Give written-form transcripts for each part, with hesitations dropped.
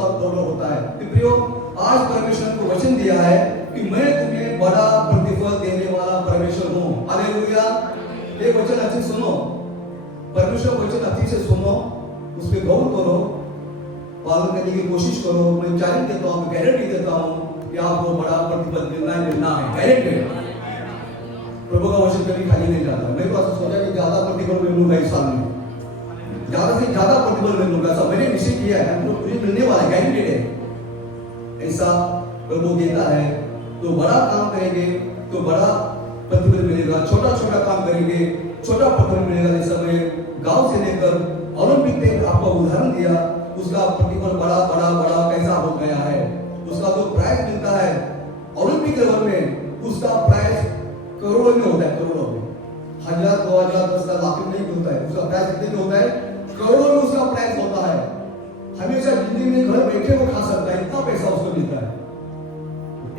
उसका गौरव होता है। तो प्रियो, आज परमेश्वर को वचन दिया है कि मैं तुम्हें बड़ा प्रतिफल देने वाला परमेश्वर हूँ। हालेलुया। ये वचन अच्छे सुनो, परमेश्वर वचन अच्छे से सुनो, उस पर गौर करो, पालन करने की कोशिश करो। मैं चैलेंज देता हूँ, गारंटी देता हूँ कि आपको बड़ा प्रतिफल मिलना है, गारंटी। प्रभु का वचन कभी खाली नहीं जाता। मैं तो ऐसा सोचा कि ज्यादा प्रतिफल मिलूंगा इस साल में, ज्यादा से ज्यादा प्रतिफल मिलूंगा, ऐसा मैंने निश्चय किया है, मुझे मिलने वाला है, गारंटेड है। ऐसा प्रभु देता है। तो बड़ा काम करेंगे तो बड़ा प्रतिफल मिलेगा, छोटा छोटा काम करेंगे छोटा प्रतिफल मिलेगा। जैसा मैं गांव से लेकर ओलंपिक तक आपको उदाहरण दिया, उसका प्रतिफल बड़ा बड़ा बड़ा कैसा हो गया है। उसका जो प्राइज मिलता है ओलंपिक लेवल में, उसका प्राइज करोड़ों में होता है, करोड़ों में, 1000 2000 10,000 लाख में नहीं होता है। उसका प्राइस कितने में होता है? करोड़ों में उसका प्राइस होता है। हमेशा जिंदगी में घर बैठे वो खा सकता है, इतना पैसा उसको मिलता है।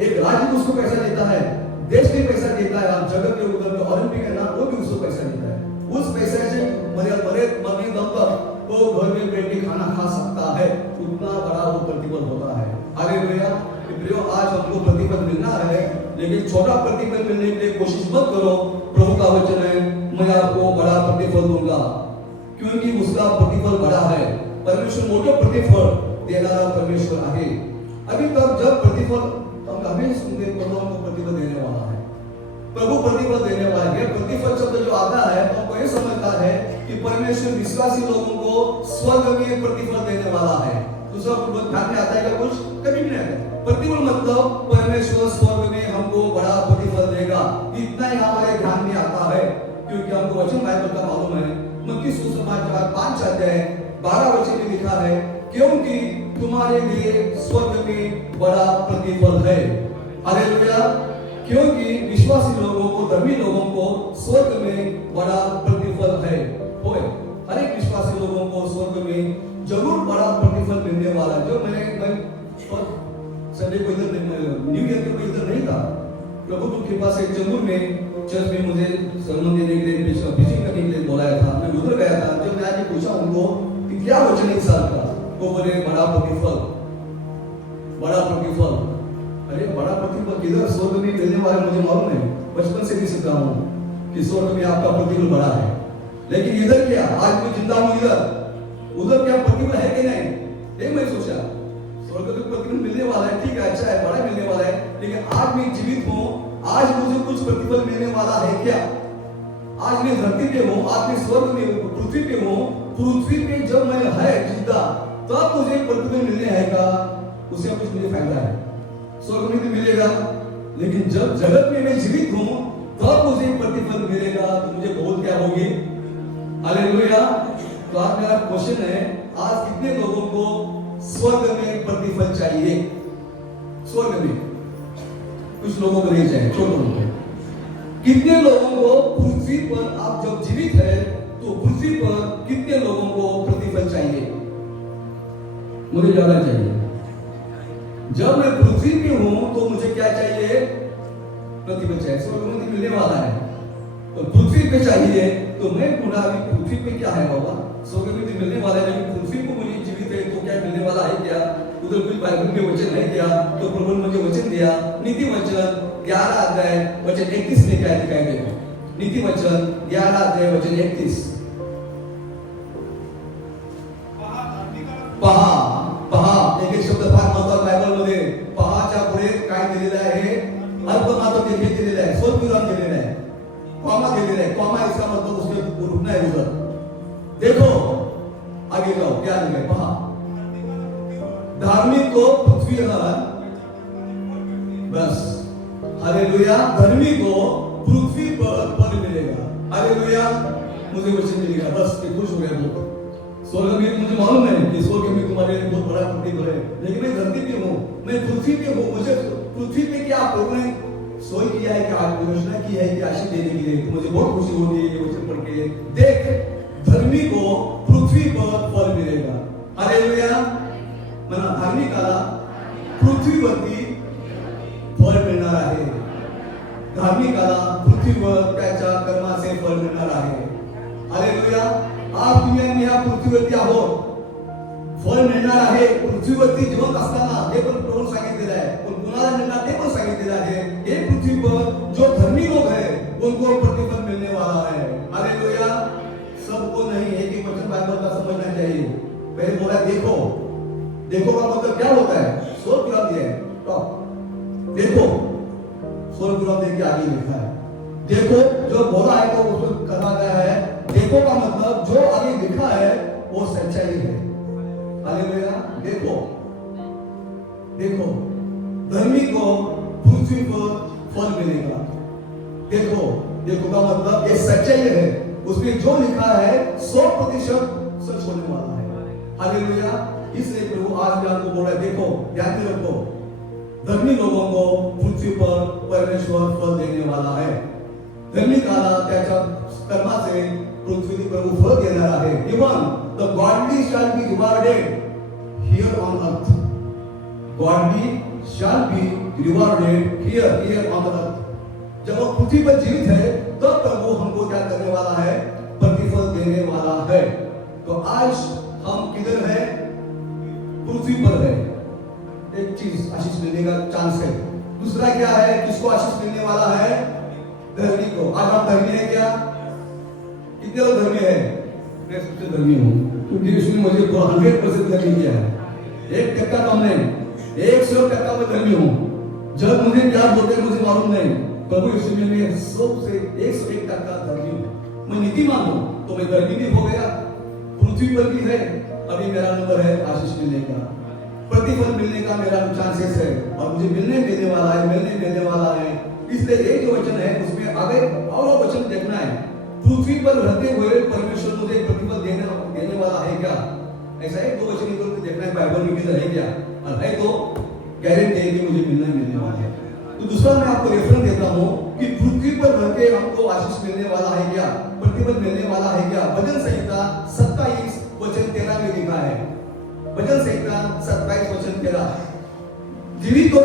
एक राज्य को उसको पैसा देता है, देश भी पैसा देता है, और जगत के उधर जो ओलंपिक है ना, वो भी उसको पैसा देता है। उस पैसे से मरने दम तक वो घर में बैठ के खाना खा सकता है, उतना बड़ा वो प्रतिफल होता है। हालेलुया। प्रियो, आज हमको प्रतिफल मिलना है, लेकिन छोटा प्रतिफल मिलने के लिए कोशिश मत करो। प्रभु का वचन है, मैं आपको बड़ा प्रतिफल दूंगा, क्योंकि उसका प्रतिफल बड़ा है। परमेश्वर मोटे प्रतिफल देनारा परमेश्वर है। अभी तक जब प्रतिफल हम हमें सुनते, प्रभु हमको प्रतिफल देने वाला है, प्रभु प्रतिफल देने वाला है। प्रतिफल शब्द जो आता है तो हमको ये समझता है कि परमेश्वर विश्वासी लोगों को स्वर्ग में प्रतिफल देने वाला है। दूसरा ध्यान में आता है क्या? कुछ कभी नहीं आता। प्रतिफल मतलब परमेश्वर स्वर्ग में हमको बड़ा प्रतिफल देगा, इतना ही हमारे ध्यान में आता है। क्योंकि हमको वचन बाइबल का मालूम है, मत्ती सुसमाचार 5 अध्याय 12 वचन में लिखा है, क्योंकि तुम्हारे लिए स्वर्ग में बड़ा प्रतिफल है। हालेलुया। क्योंकि विश्वासी लोगों को, धर्मी लोगों को स्वर्ग में बड़ा प्रतिफल है। हर एक विश्वासी लोगों को स्वर्ग में जरूर बड़ा प्रतिफल मिलने वाला है। जो मैं संडे को इधर न्यू ईयर को इधर नहीं था, प्रभु की कृपा से जम्मू में चर्च में मुझे sermon देने के लिए, विजिट करने के लिए बुलाया था। मैं उधर गया था। जब मैं आज पूछा उनको कि क्या वचन है इस साल का, वो बोले बड़ा प्रतिफल, बड़ा प्रतिफल। अरे बड़ा प्रतिफल किधर? स्वर्ग में मिलने वाला मुझे मालूम है, बचपन से भी सीखा हूँ कि स्वर्ग में आपका प्रतिफल बड़ा है। लेकिन इधर क्या? आज मैं जिंदा हूँ, इधर उधर क्या प्रतिफल है कि नहीं? ये मैं सोचा स्वर्ग में प्रतिफल मिलने वाला है, ठीक है, अच्छा है, बड़ा मिलने वाला है, लेकिन आज मैं जीवित हूँ, आज मुझे कुछ प्रतिफल मिलने वाला है क्या? आज मैं धरती पे हूँ, आज मैं स्वर्ग में पृथ्वी पे हूँ, पृथ्वी पे जब मैं है जिंदा, तब मुझे प्रतिफल मिलने आएगा, उससे कुछ मुझे फायदा है। स्वर्ग में भी मिलेगा, लेकिन जब जगत में मैं जीवित हूँ तब मुझे प्रतिफल मिलेगा, तो मुझे बहुत क्या होगी? हालेलुया। तो आज मेरा क्वेश्चन है, आज कितने लोगों को स्वर्ग में प्रतिफल चाहिए? स्वर्ग में कुछ लोगों को नहीं चाहिए, छोटे लोगों को। कितने लोगों को पृथ्वी पर, आप जब जीवित है तो पृथ्वी पर कितने लोगों को प्रतिफल चाहिए? मुझे ज्यादा चाहिए। जब मैं पृथ्वी पे हूं तो मुझे क्या चाहिए? प्रतिफल चाहिए। स्वर्ग में मिलने वाला है तो पृथ्वी पे चाहिए, तो मैं पूरा अभी पृथ्वी पे क्या है बाबा? स्वर्ग में तो मिलने वाला है, लेकिन पृथ्वी को मुझे जीवित है तो क्या मिलने वाला है क्या? उधर कोई बाइबल में वचन है क्या? तो प्रभु ने मुझे वचन दिया, नीति वचन 11 अध्याय वचन 31 में क्या दिखाई देगा? नीति वचन 11 अध्याय वचन 31। पहा, पहा एक शब्द फार नव्हता बायबल मध्ये। पहाच्या पुढे काय दिलेलं आहे? अल्पनाथ दिलेलं आहे, स्वल्पविराम दिलेलं आहे, कॉमा दिलेला है। कॉमा इसका मतलब उसमें रुकना है उधर। देखो आगे जाओ, क्या लिखा है? पहा, धार्मिक को पृथ्वी बस, हालेलुया, धर्मी को पृथ्वी पर फल मिलेगा। हालेलुया। मुझे वचन मिलेगा, बस खुश हो गया। बहुत स्वर्ग में मुझे मालूम है कि स्वर्ग में तुम्हारे लिए बहुत बड़ा प्रतिफल है, लेकिन मैं धरती पे हूँ, मैं पृथ्वी पे हूँ। मुझे पृथ्वी पे क्या प्रभु ने सोई किया है, क्या घोषणा की है कि आशीष देने के लिए, तो मुझे बहुत खुशी होती है ये वचन पढ़ के। देख, धर्मी को पृथ्वी पर फल मिलेगा। हालेलुया। मना धार्मिकाला पृथ्वीवरती फल मिळणार आहे। धार्मिकाला पृथ्वीवर त्याच्या कर्माचे फल मिळणार आहे। हालेलुया। आज तुम्ही आणि ह्या पृथ्वीवरती आहोत, फळ मिळणार आहे पृथ्वीवरती जिवंत असताना, हे पण प्रभू सांगितलेलं आहे. पण कुणाला मिळणार ते पण सांगितलेलं आहे. हे पृथ्वी पर जो धर्मी लोग है उनको प्रतिफल मिलने वाला है. हालेलुया. सबको नहीं, एक वचन बाइबल का समझना चाहिए. पहले बोला देखो. देखो का मतलब क्या होता है? सोल गुलाब दिया है. देखो, सोल गुलाब दे के आगे लिखा है. देखो जो बोला है तो उसको कहा गया है. देखो का मतलब जो आगे लिखा है वो सच्चाई है. हालेलुया. देखो, देखो धर्मी को पृथ्वी पर फल मिलेगा. देखो, देखो का मतलब ये सच्चाई है. उसमें जो लिखा है 100% सच होने वाला है. हालेलुया. इसलिए प्रभु आज भी आपको बोल रहा है, देखो, ध्यान में रखो, धर्मी लोगों को पृथ्वी पर परमेश्वर फल देने वाला है. धर्मी काला त्याच्या कर्माचे पृथ्वी प्रभू फल देणार आहे. Even the godly shall be rewarded here on earth. Godly shall be rewarded here on earth. जब वो पृथ्वी पर जीवित है तब प्रभु हमको क्या करने वाला है? प्रतिफल देने वाला है. तो आज हम किधर है? पृथ्वी पर है. एक चीज आशीष मिलने का चांस है. दूसरा क्या है? किसको आशीष मिलने वाला है? धर्मी को. आज हम धर्मी है क्या? कितने लोग धर्मी है? मैं सबसे धर्मी हूँ, क्योंकि इसने मुझे 100% धर्मी किया है. 1% कम नहीं, 100% मैं धर्मी हूँ. जब मुझे क्या बोलते मुझे मालूम नहीं. प्रभु यीशु में मैं सबसे 101% धर्मी हूँ. मैं नीतिमान हूँ तो मैं धर्मी भी हो गया. पृथ्वी पर भी है. अभी मेरा नंबर है आशीष मिलने का, प्रतिफल मिलने का मेरा चांसेस है. और मुझे मिलने वाला है, मिलने वाला है. इसलिए एक जो वचन है उसमें आगे और वचन देखना है. पृथ्वी पर रहते हुए परमेश्वर मुझे प्रतिफल देने वाला है क्या? ऐसा एक दो वचन इधर देखना है बाइबल में किधर है क्या? और है तो गारंटी है कि मुझे मिलने वाला है. तो दूसरा मैं आपको रेफरेंस देता हूँ कि पृथ्वी पर रहते हमको आशीष मिलने वाला है क्या? प्रतिफल मिलने वाला है क्या? भजन संहिता 27 वचन 13 में लिखा है. भजन संहिता 27 वचन 13. जीवितों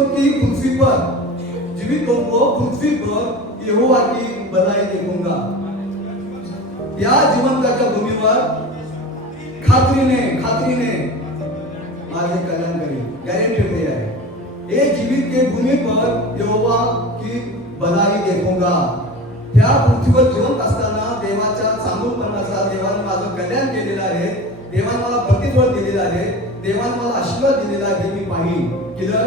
को पृथ्वी पर यहोवा की भलाई देखूंगा. या जिवंताच्या भूमीवर खात्रीने माझे कल्याण करेल. गॅरंटेड है. ये जीवित के भूमि पर यहोवा की भलाई देखूंगा. त्या पृथ्वीवर जिवंत असताना देवाच्या चांगुलपणाचा, देवाने माझं कल्याण केलेलं आहे, देवाने मला प्रतिफळ दिलेलं आहे, देवाने मला आशीर्वाद दिलेला आहे. मी पाहिन किधर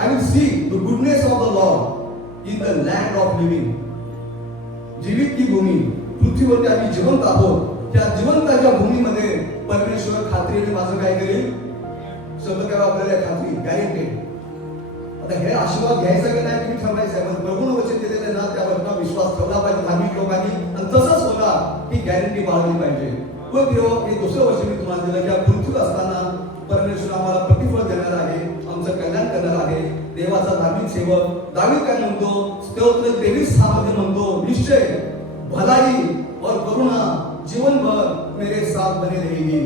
I will see the goodness of the Lord in the land of living. जीवित की भूमी, पृथ्वीवरती आम्ही जिवंत आहोत. त्या जिवंताच्या भूमीमध्ये परमेश्वर खात्रीने माझं काय करेल? शब्द काय वापरलेला खात्री, गॅरंटेड. आता हे आशीर्वाद घ्यायचा की नाही तुम्ही ठरवायचं. पण प्रभूने वचन दिलेलं ना, त्यावर विश्वास ठेवला पाहिजे धार्मिक लोकांनी. आणि तसंच होगा ही गॅरंटी बाळगली पाहिजे. हे दुसरं वचन मी तुम्हाला दिलं की पृथ्वीत असताना परमेश्वर आम्हाला प्रतिफळ देणार आहे, आमचं कल्याण करणार आहे. देवाचा धार्मिक सेवक दावीद काय म्हणतो? स्तोत्र 23:6 मध्ये म्हणतो, निश्चय भलाई और करुणा जीवन भर मेरे साथ बने रहेगी.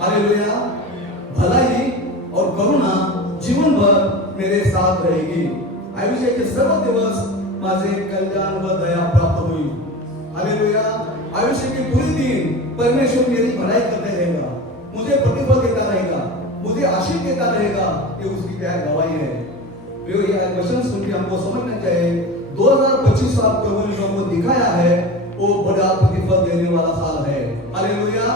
हालेलुया. भलाई और करुणा जीवन भर मेरे साथ रहेगी. आयुष्याचे सर्व दिवस माझे कल्याण व दया प्राप्त होईल. हालेलुया. आयुष्य के पूरे दिन परमेश्वर मेरी भलाई करते रहेगा, मुझे प्रतिफल देता रहेगा, मुझे आशीष देता रहेगा. ये उसकी क्या गवाही है. ये वचन सुन के हमको समझना चाहिए 2025 साल प्रभु ने हमको दिखाया है वो बड़ा प्रतिफल देने वाला साल है. हालेलुया.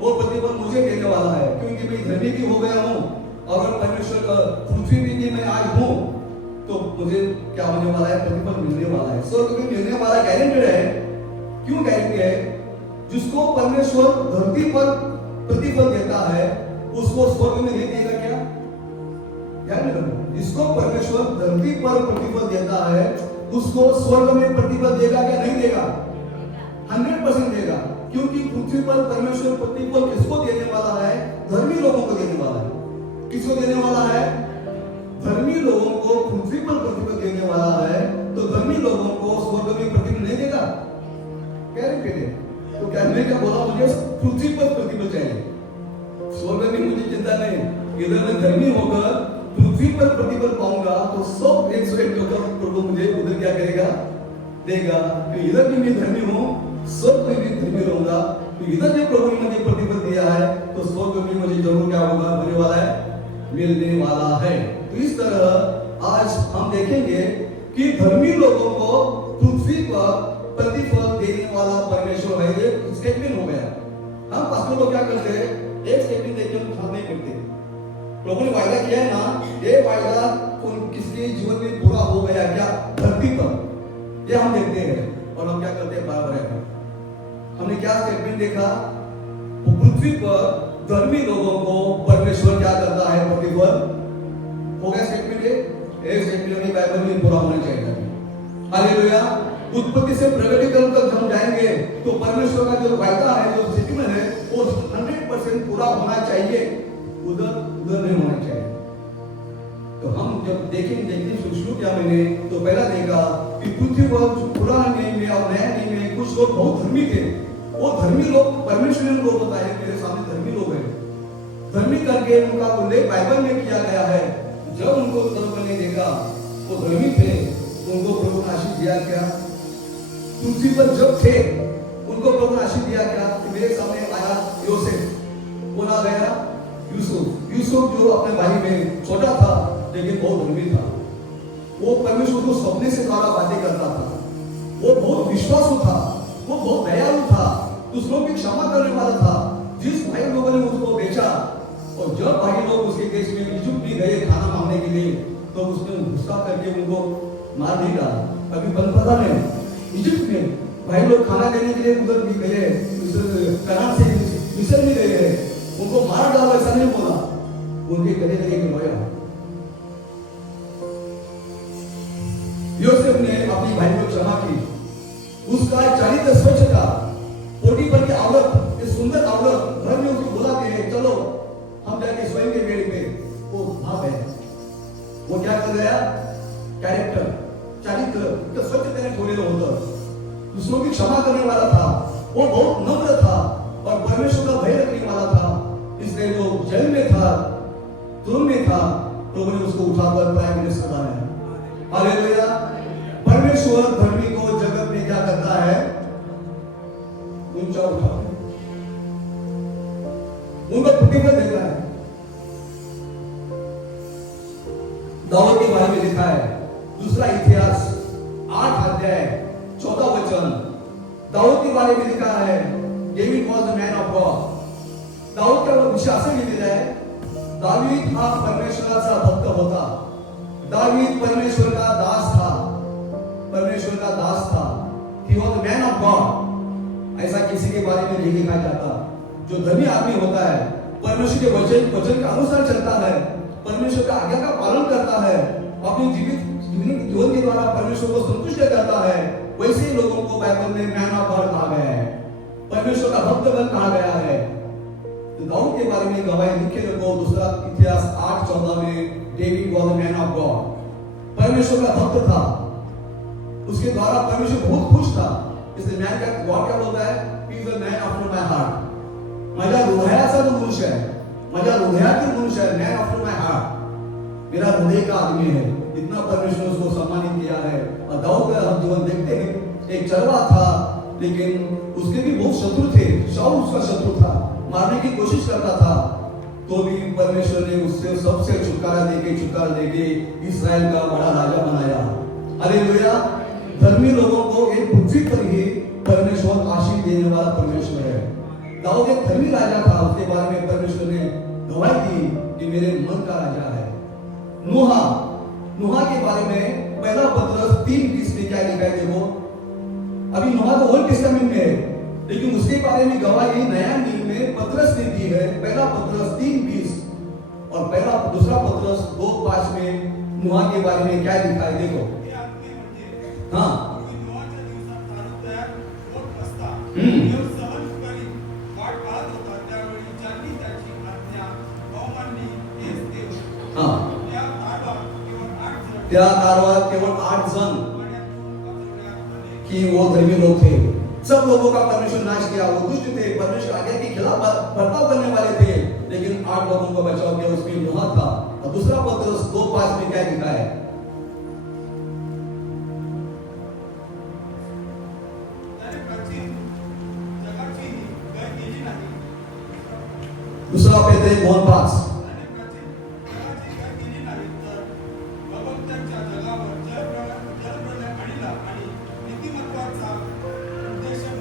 वो प्रतिफल मुझे देने वाला है, क्योंकि मैं धर्मी भी हो गया हूँ. अगर परमेश्वर पृथ्वी भी की मैं आज हूँ तो मुझे क्या होने वाला है? प्रतिफल मिलने वाला है. स्वर्ग में मिलने वाला गारंटेड है. क्यों गारंटी है? जिसको परमेश्वर धरती पर प्रतिफल देता है उसको स्वर्ग में नहीं देगा क्या? ध्यान रखो. जिसको परमेश्वर धरती पर प्रतिफल देता है उसको स्वर्ग में प्रतिफल देगा क्या? नहीं देगा. 100% देगा. क्योंकि पृथ्वी पर परमेश्वर प्रतिफल किसको देने वाला है? धर्मी लोगों को देने वाला है. किसको देने वाला है? धर्मी लोगों को पृथ्वी पर प्रतिफल देने वाला है. तो धर्मी लोगों को स्वर्ग में प्रतिफल नहीं देगा. गारंटी है. तो क्या मैं क्या बोला? मुझे पृथ्वी पर प्रतिफल चाहिए, स्वर्ग में मुझे चिंता नहीं. इधर मैं धर्मी होकर पृथ्वी पर प्रतिफल पाऊंगा तो सब 101 प्रभु मुझे उधर क्या करेगा? देगा. इधर भी मैं धर्मी हूँ, सब में भी धर्मी रहूंगा. तो इधर जो प्रभु ने मुझे प्रतिफल दिया है तो स्वर्ग में मुझे जरूर क्या होगा, मिलने वाला है, मिलने वाला है। तो इस तरह आज हम देखेंगे कि धर्मी लोगों को पृथ्वी पर प्रतिफल देने वाला परमेश्वर है। ये स्टेटमेंट हो गया। हम पास्टर लोग क्या करते हैं, एक स्टेटमेंट देकर हम नहीं करते। प्रभु ने वायदा किया है ना, ये वायदा किसके जीवन में पूरा हो गया क्या धरती पर, ये हम देखते हैं और हम क्या करते हैं बराबर है। हमने क्या स्टेटमेंट देखा, पृथ्वी पर धर्मी लोगों को परमेश्वर क्या करता है, प्रतिफल हो गया स्टेटमेंट। ये स्टेटमेंट में बाइबल में पूरा होना चाहिए। हालेलुया। उत्पत्ति से प्रकटीकरण तक हम जाएंगे तो परमेश्वर का जो वायदा है, जो स्टेटमेंट है, वो 100% पूरा होना चाहिए, उधर नहीं होना चाहिए। तो हम जब देखने शुरू किया मैंने, तो पहला देखा कि पृथ्वी पर पुराना नियम में और नया नियम में कुछ लोग बहुत धर्मी थे। वो धर्मी लोग परमेश्वर लोग होता है, मेरे सामने धर्मी लोग हैं। धर्मी करके उनका उल्लेख बाइबल में किया गया है। जब उनको प्रभु ने देखा, वो धर्मी थे, उनको प्रभु ने आशीष दिया क्या? पृथ्वी पर जब थे उनको प्रभु ने आशीष दिया क्या? कि मेरे सामने आया योसेफ, कौन आ गया? यूसुफ जो अपने भाई में छोटा था लेकिन बहुत धर्मी था। वो परमेश्वर को सपने से द्वारा बातें करता था। वो बहुत विश्वासु था, वो बहुत दयालु था, दूसरों की क्षमा करने वाला था। जिस भाई लोगों ने उसको बेचा और जब भाई लोग उसके देश में इजिप्ट में गए खाना मांगने के लिए, तो उसने गुस्सा करके उनको मार नहीं डाला। अभी पता नहीं, इजिप्ट में भाई लोग खाना देने के लिए उधर भी गए, कनान से मिस्र में गए, उनको मार डाला, ऐसा नहीं बोला, उनके गले लगे कि रोया। योसेफ ने अपनी भाई को क्षमा की। उसका चरित्र स्वच्छ था। पोटीफर की औरत, इस सुंदर औरत घर में उसको बुला के चलो हम जाके स्वयं के बेड पे, वो भाग गए। वो क्या कर गया? कैरेक्टर, चरित्र तो स्वच्छ तेरे छोड़े होता, दूसरों की क्षमा करने वाला था। वो बहुत नम्र था और परमेश्वर का भय रखने वाला था। इसलिए जो जेल में था, तुरुंग में था, प्रभु ने उसको उठाकर प्राइम मिनिस्टर बनाया। हालेलुया। परमेश्वर धर्मी को जगत में क्या करता है? ऊंचा उठाता है, उनको प्रतिफल देता है। दाऊद के बारे में लिखा है, दूसरा इतिहास 8 अध्याय 14 वचन। दाऊद के बारे में लिखा है, David was the man of God. Dawood का विषय असं लिहिलेला आहे, दावीद हा परमेश्वराचा भक्त होता। दावीद परमेश्वर का दास था, परमेश्वर का दास था। He was the man of God। ऐसा किसी के बारे में नहीं लिखा जाता। जो धर्मी आदमी होता है, परमेश्वर के वचन के अनुसार चलता है, परमेश्वर का आज्ञा का पालन करता है, अपने जीवन के द्वारा परमेश्वर को संतुष्ट करता है, वैसे लोगों को बाइबल में मैन ऑफ गॉड कहा गया है, परमेश्वर का भक्तगण कहा गया है। तो दाऊद के बारे में गवाही लिखे रखो, दूसरा इतिहास 8:14 में, David was the man of God. परमेश्वर का भक्त था, उसके द्वारा परमेश्वर बहुत खुश था। इसलिए मैन का गॉड क्या बोलता है? He is the man after my heart. माझ्या हृदयाचा जो मनुष्य है, माझ्या हृदयातील मनुष्य है, मैन आफ्टर माय हार्ट, मेरा हृदय का आदमी है। इतना परमेश्वर उसको सम्मानित किया है। और दाऊद का हम जीवन देखते हैं, एक चरवा था लेकिन उसके भी बहुत शत्रु थे। शाऊल उसका शत्रु था, मारने की कोशिश करता था, तो भी परमेश्वर ने उससे सबसे छुटकारा देके इस्राएल का बड़ा राजा बनाया। हालेलुया। धर्मी लोगों को एक पृथ्वी पर ही परमेश्वर आशीष देने वाला परमेश्वर है। दाऊद एक धर्मी राजा था, उसके बारे में परमेश्वर ने गवाही दी कि मेरे मन का राजा है। नूहा के बारे में पहला पत्रस 3:20 में क्या लिखा है? देखो, अभी नूहा तो ओल्ड टेस्टामेंट में है, लेकिन उसके बारे में गवाही नया नियम में पत्रस ने दी है। पहला पत्रस 3:20 और दूसरा पत्रस 2:5 में नूहा के बारे में क्या लिखा है? देखो, हाँ, त्या कारवार केवळ 8 जन कि वो धर्मी लोग थे। सब लोगों का परमेश्वर नाश किया, वो दुष्ट थे, परमेश्वर आज्ञा के खिलाफ बर्ताव करने वाले थे, लेकिन 8 लोगों को बचाव किया, उसमें नूह था। और दूसरा पत्रस 2:5 में क्या लिखा है? पेत्रे 2:5.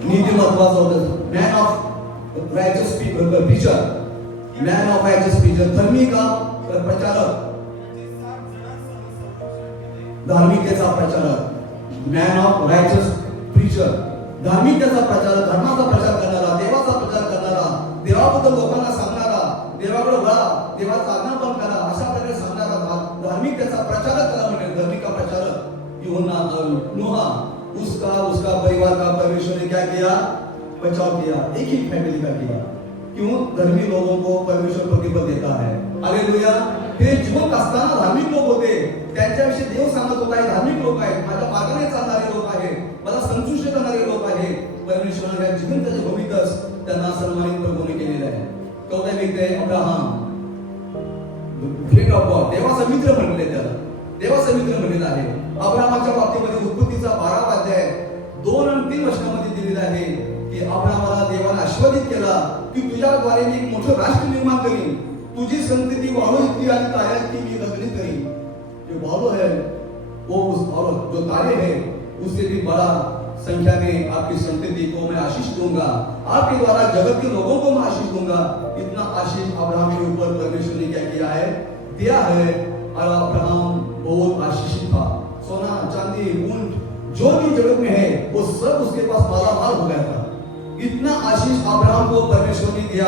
नीतिमत्वाचा होता man of righteous preacher, man of righteous preacher, धर्मिक प्रचारक, धार्मिकतेचा प्रचारक, मॅन ऑफ रायचस प्रीचर, धार्मिकतेचा प्रचारक, धर्माचा प्रचार करणारा, देवाचा प्रचार करणारा, देवाबद्दल लोकांना सांगणारा, देवाकडे वळा, देवाचा आज्ञापालन करा, अशा प्रकारे सांगणारा धार्मिकतेचा प्रचारक करा म्हणजे धर्मिक का प्रचारक यूहन्ना नूह, उसका परिवार का परमेश्वर ने क्या किया? बचाव किया, एक ही फैमिली का किया. क्यों? धर्मी लोगों को परमेश्वर प्रतिफल देता है. हालेलुया. हे जिवंत असताना धार्मिक लोक होते, त्यांच्याविषयी देव सांगत होता हे धार्मिक लोक आहेत, माझ्या मार्गाने चालणारे लोक आहेत, मला संतुष्ट करणारे लोक आहेत. परमेश्वराने या जिवंताच्या भूमिकाच त्यांना सन्मानित प्रभूने केलेले आहे. चौथा व्यक्ती आहे अब्राहम, फ्रेंड ऑफ गॉड, देवाचा मित्र म्हणले त्याला, देवाचा मित्र म्हणलेला आहे. अब्राहमाच्या बाबतीमध्ये उत्पत्तीचा 12वा अध्याय 2 आणि 3 वचनामध्ये दिलेला आहे की अब्राहमाला देवाने आशीर्वादित केला की तुझ्याद्वारे मी एक मोठं राष्ट्र निर्माण करीन, तुझी संतती वाढो इतकी आणि ताऱ्यांची मी गणित करीन. जो वाढो है वो और जो तारे हैं उससे भी बड़ा संख्या में आपकी संतति को मैं आशीष दूंगा, आपके द्वारा जगत के लोगों को मैं आशीष दूंगा. इतना आशीष अब्राहम के ऊपर परमेश्वर ने क्या किया है? दिया है. और अब्राहम बहुत आशीषित था. सोना चांदी ऊंट जो भी जगत में है वो सब उसके पास मालामाल हो गया था. इतना आशीष अब्राहम को परमेश्वर ने दिया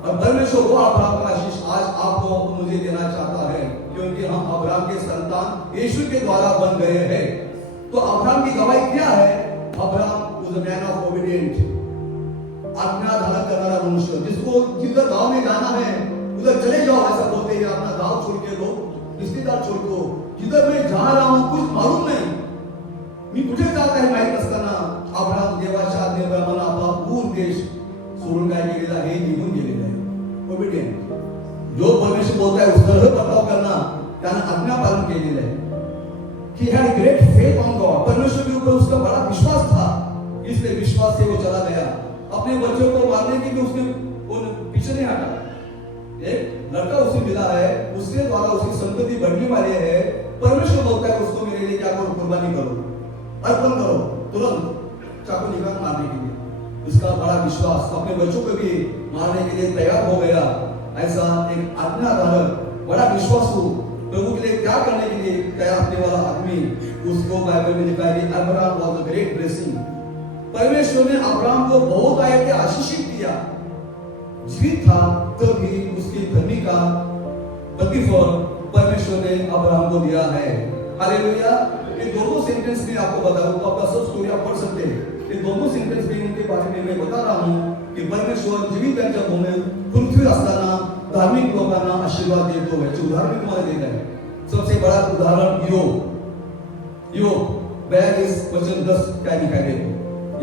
और परमेश्वर वो अब्राहम का आशीष आज आपको मुझे देना चाहता है, क्योंकि हम अब्राहम के संतान यीशु के द्वारा बन गए हैं. तो अब्राहम की गवाही क्या है? Abraham was a man of obedient, आज्ञा धारण करने वाला मनुष्य, जिसको जिधर गांव में जाना है उधर चले जाओ ऐसा बोलते हैं. अपना गांव छोड़ के लो, रिश्तेदार छोड़ को, जिधर मैं जा रहा हूं कुछ मालूम नहीं, मी कुठे जात आहे माहित नसताना अब्राहम देवाच्या आज्ञेप्रमाणे आपला पूर्ण देश सोडून काय गेलेला आहे? निघून गेलेला आहे. ओबीडिएंट, जो परमेश्वर बोलता है उसका बर्ताव करना, त्याने आज्ञा पालन केलेलं है. He had a great faith on God. परमेश्वर के ऊपर उसका बड़ा विश्वास था, इसलिए विश्वास से वो चला गया. अपने बच्चों को मारने के लिए उसने पीछे नहीं हटा. एक लड़का उसे मिला है, उसके द्वारा उसकी संतति बढ़ने वाली है. परमेश्वर बोलता है उसको मेरे लिए क्या करो? कुर्बानी करो, अर्पण करो, तुरंत चाकू निकाल मारने के लिए. इसका बड़ा विश्वास, अपने बच्चों को भी मारने के लिए तैयार हो गया. ऐसा एक आज्ञाधारक, बड़ा विश्वासु, प्रभु के लिए क्या करने के लिए तैयार होने वाला आदमी, उसको बाइबल में लिखा है Abraham was a great blessing. परमेश्वर ने अब्राहम को बहुत आयत के आशीषित किया. जीवित था तभी उसकी धर्मी का प्रतिफल परमेश्वर ने अब्राहम को दिया है. हालेलुया. ये दोनों सेंटेंस में आपको बता दूं, तो आपका सब स्टोरी आप पढ़ सकते हैं. ये दोनों सेंटेंस में उनके बारे में मैं बता रहा हूं कि परमेश्वर जीवितांच्या भूमीवर पृथ्वी असताना धार्मिक लोकांना आशीर्वाद देतो है. उदाहरण में तुम्हारे देता है. सबसे बड़ा उदाहरण योग 42 वचन 10 क्या दिखाई देतो.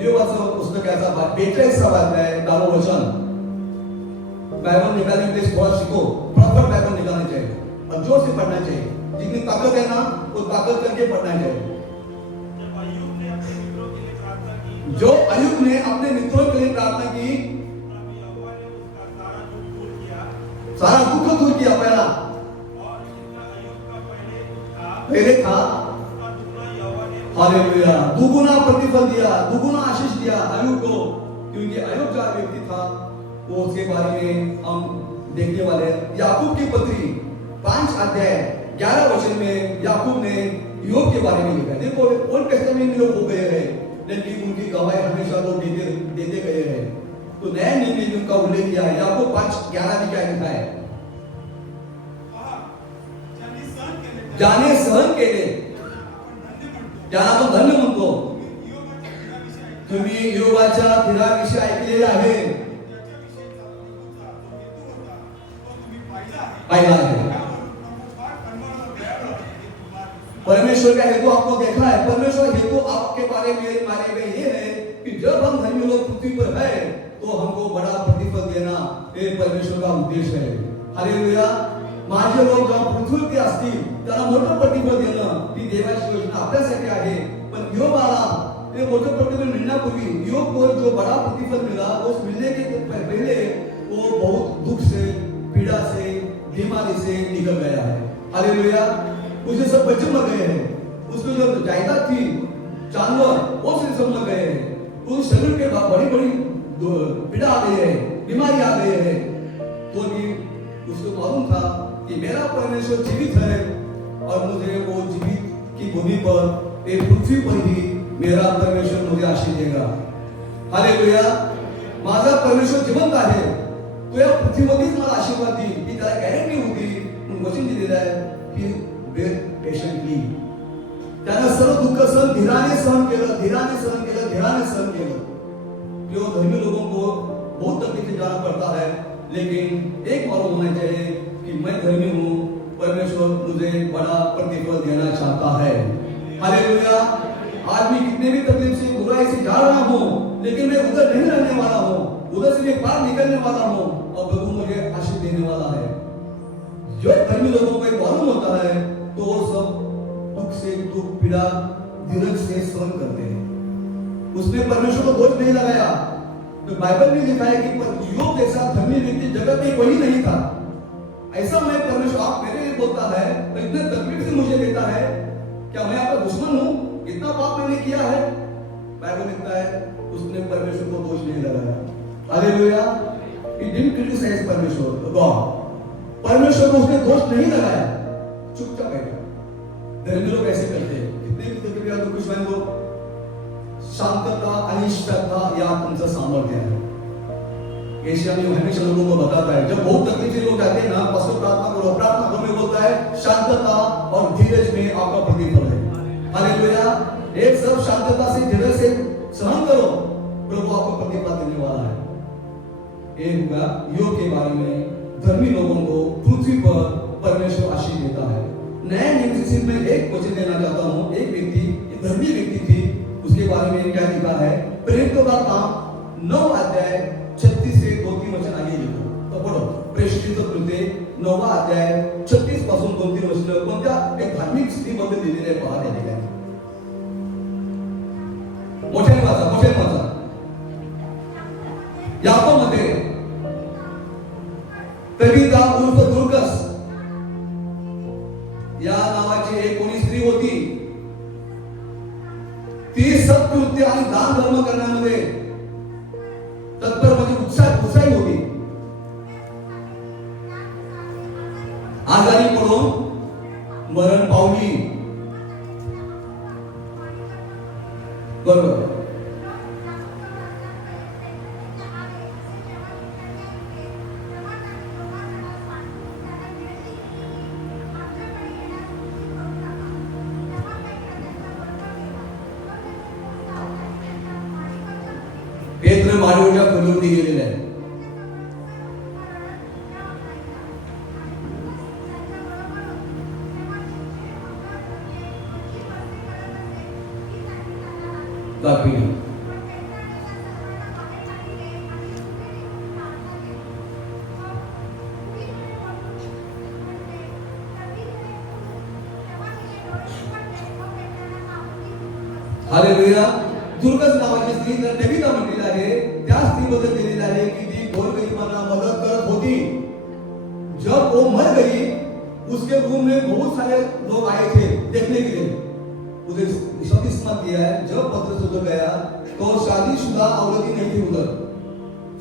योगाचं पुस्तक ऐसा 42 अध्याय 10 वचन. बाइबल निकालने के लिए थोड़ा सीखो, प्रॉपर बाइबल निकालना चाहिए और जोर से पढ़ना चाहिए. जितनी ताकत है ना वो ताकत करके पढ़ना चाहिए. जो अय्यूब ने अपने मित्रों के लिए प्रार्थना की, सारा दुख दूर किया. पहले था हालेलुया, दुगुना प्रतिफल दिया, दुगुना आशीष दिया अय्यूब को, क्योंकि अय्यूब जो व्यक्ति था वो उसके बारे में हम देखने वाले हैं. याकूब की पत्री 5 अध्याय 11 वचन में याकूब ने योग के बारे में लिखा है. देखो ओल्ड टेस्टामेंट में लोग हो गए हैं, लेकिन उनकी गवाही हमेशा लोग देते गए हैं. तो नए नियम में उनका उल्लेख किया है. याकूब 5:11 में क्या लिखा है? ज्याने सहन केले ज्याला आपण धन्य म्हणतो. तुम्ही योगाच्या फिराविषयी ऐकलेले आहे, पाहिला आहे. परमेश्वर का हेतु आपको देखा है. परमेश्वर हेतु आपके बारे में ये है कि जब हम धर्मी लोग पृथ्वी पर है तो हमको बड़ा प्रतिफल देना, ये परमेश्वर का उद्देश्य है. हालेलुया. माझे लोक जेव्हा पृथ्वीवरती असतील त्याला मोठं प्रतिफल देणं ही देवाची योजना आपल्यासाठी आहे. पण योग आला, ते मोठं प्रतिफल मिळण्यापूर्वी योग को जो बड़ा प्रतिफल मिला, उस मिलने के पहले वो बहुत दुख से पीड़ा से, बीमारी से निकल गया है। हालेलुया। उसके सब बच्चे मर गए हैं, उसकी जो जायदाद थी, जानवर, वो सब मर गए हैं, उस शरीर के बड़ी बड़ी पीड़ा आ गई है, बीमारी आ गई है, तो भी उसको मालूम था कि मेरा परमेश्वर जीवित है और मुझे वो जीवित की भूमि पर, एक पृथ्वी पर ही मेरा परमेश्वर मुझे आशीष देगा। हालेलुया। माझा परमेश्वर जिवंत आहे, तो या पृथ्वीमध्येच मला आशीर्वाद देईल, ही त्याला गॅरंटी होती, म्हणून वचन दिलेलं आहे की वेट पेशंटली। त्याने सर्व दुःख सहन धीराने सहन केलं, धीराने सहन केलं, धीराने सहन केलं। जो धर्मी लोगों को बहुत तकलीफ जाना पड़ता है, लेकिन एक मालूम होना चाहिए कि मैं धर्मी हूँ, परमेश्वर मुझे बड़ा प्रतिफल देना चाहता है। हालेलुया। आज मैं कितने भी तकलीफ से, बुराई से जा रहा हूँ, लेकिन मैं उधर नहीं रहने वाला हूँ, उधर से मैं बाहर निकलने वाला हूँ और प्रभु मुझे आशीष देने वाला है। जो धर्मी लोगों को मालूम होता है तो वो सब दुख से दुख, पीड़ा धीरज से सहन करते हैं। उसने परमेश्वर को दोष नहीं लगाया। तो बाइबल में लिखा है कि योग जैसा धर्मी व्यक्ति जगत में कोई नहीं था। ऐसा मैं परमेश्वर आप मेरे लिए बोलता है तो इतने तकलीफ से मुझे देता है, क्या मैं आपका दुश्मन हूँ? इतना पाप मैंने किया है? बाइबल लिखता है उसने परमेश्वर को दोष नहीं लगाया। हालेलुया। He didn't criticize परमेश्वर, गॉड। परमेश्वर को उसने दोष नहीं लगाया, चुपचाप बैठा। धर्मी लोग ऐसे करते हैं, कितने भी तकलीफ या दुख को शांतता आणि श्रद्धा या तुमचं सामर्थ्य है। एशिया में हमेशा लोगों को बताता है, जब बहुत तकलीफ से लोग आते हैं ना, पशु प्रार्थना करो, प्रार्थना करो में बोलता है शांतता और धीरज में आपका प्रतिफल है। हालेलुया। एक सब शांतता से, धीरज से सहन करो, प्रभु आपको प्रतिफल देने वाला है। एक योग के बारे में धर्मी लोगों को पृथ्वी पर परमेश्वर आशीष देता है। नए नियम में एक वचन देना चाहता हूँ। एक व्यक्ति, धर्मी व्यक्ति थी, उसके बारे में क्या लिखा है? प्रेरितों का काम 9 अध्याय 36 से 2-3 वचन आगे लिखो तो पढ़ो। प्रेषित कृत्ये 9 अध्याय 36 पासून 2-3 वचन कोणत्या एक धार्मिक स्त्रीबद्दल दिलेले आहे पहा त्या ठिकाणी। मोठ्याने वाचा, मोठ्याने वाचा। याकोबमध्ये तबीता उर्फ दुर्गस या नावाची एक कोणी स्त्री होती। ती सत्कृत्य आणि दान धर्म करण्यामध्ये तत्पर, म्हणजे उत्साही होती। आजारी पडून मरण पावली। बरोबर। पेत्र मारिवच्या खोलीवरती गेलेला आहे। दाखविली। हालेलुया। दुर्गस नावाची स्त्री तर तबीता म्हटलेली आहे, त्या स्त्रीबद्दल दिलेली आहे की ती गोरगरीबांना मदत करत होती। जब वो मर गई, उसके रूम में बहुत सारे लोग आए थे देखने के लिए। उसे शब्द किया है, जब पत्रस उधर गया तो शादीशुदा औरतें नहीं थी उधर।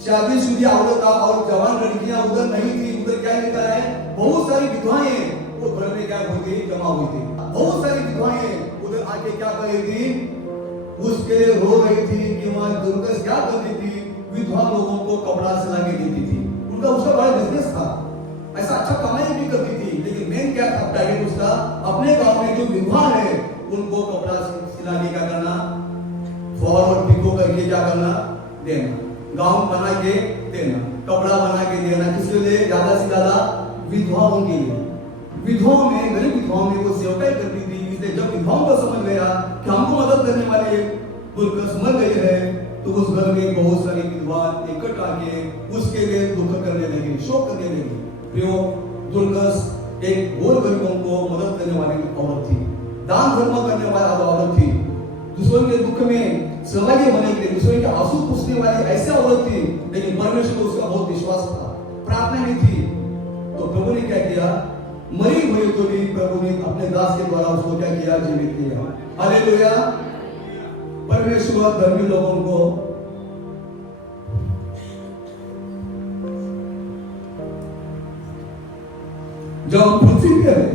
शादीशुदा औरतें और जवान लड़कियां उधर नहीं थी। उधर क्या लिखा है? बहुत सारी विधवाएं वो घर में क्या हुई थी? जमा हुई थी। बहुत सारी विधवाएं उधर आके क्या कर रही थी? उसके लिए रो रही थी कि वहां दुर्गस क्या करती थी? विधवा लोगों को कपड़ा सिला के देती थी। उनका उसका बड़ा बिजनेस था, ऐसा अच्छा कमाई भी करती थी। लेकिन मेन क्या था टारगेट उसका? अपने गांव में जो विधवा है उनको कपड़ा सिला के क्या करना, फॉल और पिको करके क्या करना, देना, गाउन बना के देना, कपड़ा बना के देना। किसके लिए? ज्यादा से ज्यादा विधवाओं के लिए। विधवाओं में, गरीब विधवाओं में वो सेवकाई करती थी। इसलिए जब विधवाओं को समझ गया कि हमको मदद करने वाले दुर्गस मर गए हैं, तो उस घर में बहुत सारी विधवा इकट्ठा आके उसके लिए दुख करने लगी, शोक करने लगी। प्रियो, दुर्गस एक गोर गरीबों को मदद करने वाली औरत थी, दान धर्म करने वाली औरत थी, दूसरों के दुख में सहभागी होने के लिए, दूसरों के आंसू पुछने वाली ऐसी औरत थी। लेकिन परमेश्वर को उसका बहुत विश्वास था, प्रार्थना भी थी। किया, मरी हुई तो भी प्रभु ने अपने दास के द्वारा उसको क्या किया, जीवित किया। हालेलुया। परमेश्वर धर्मी लोगों को जब हम पृथ्वी पे है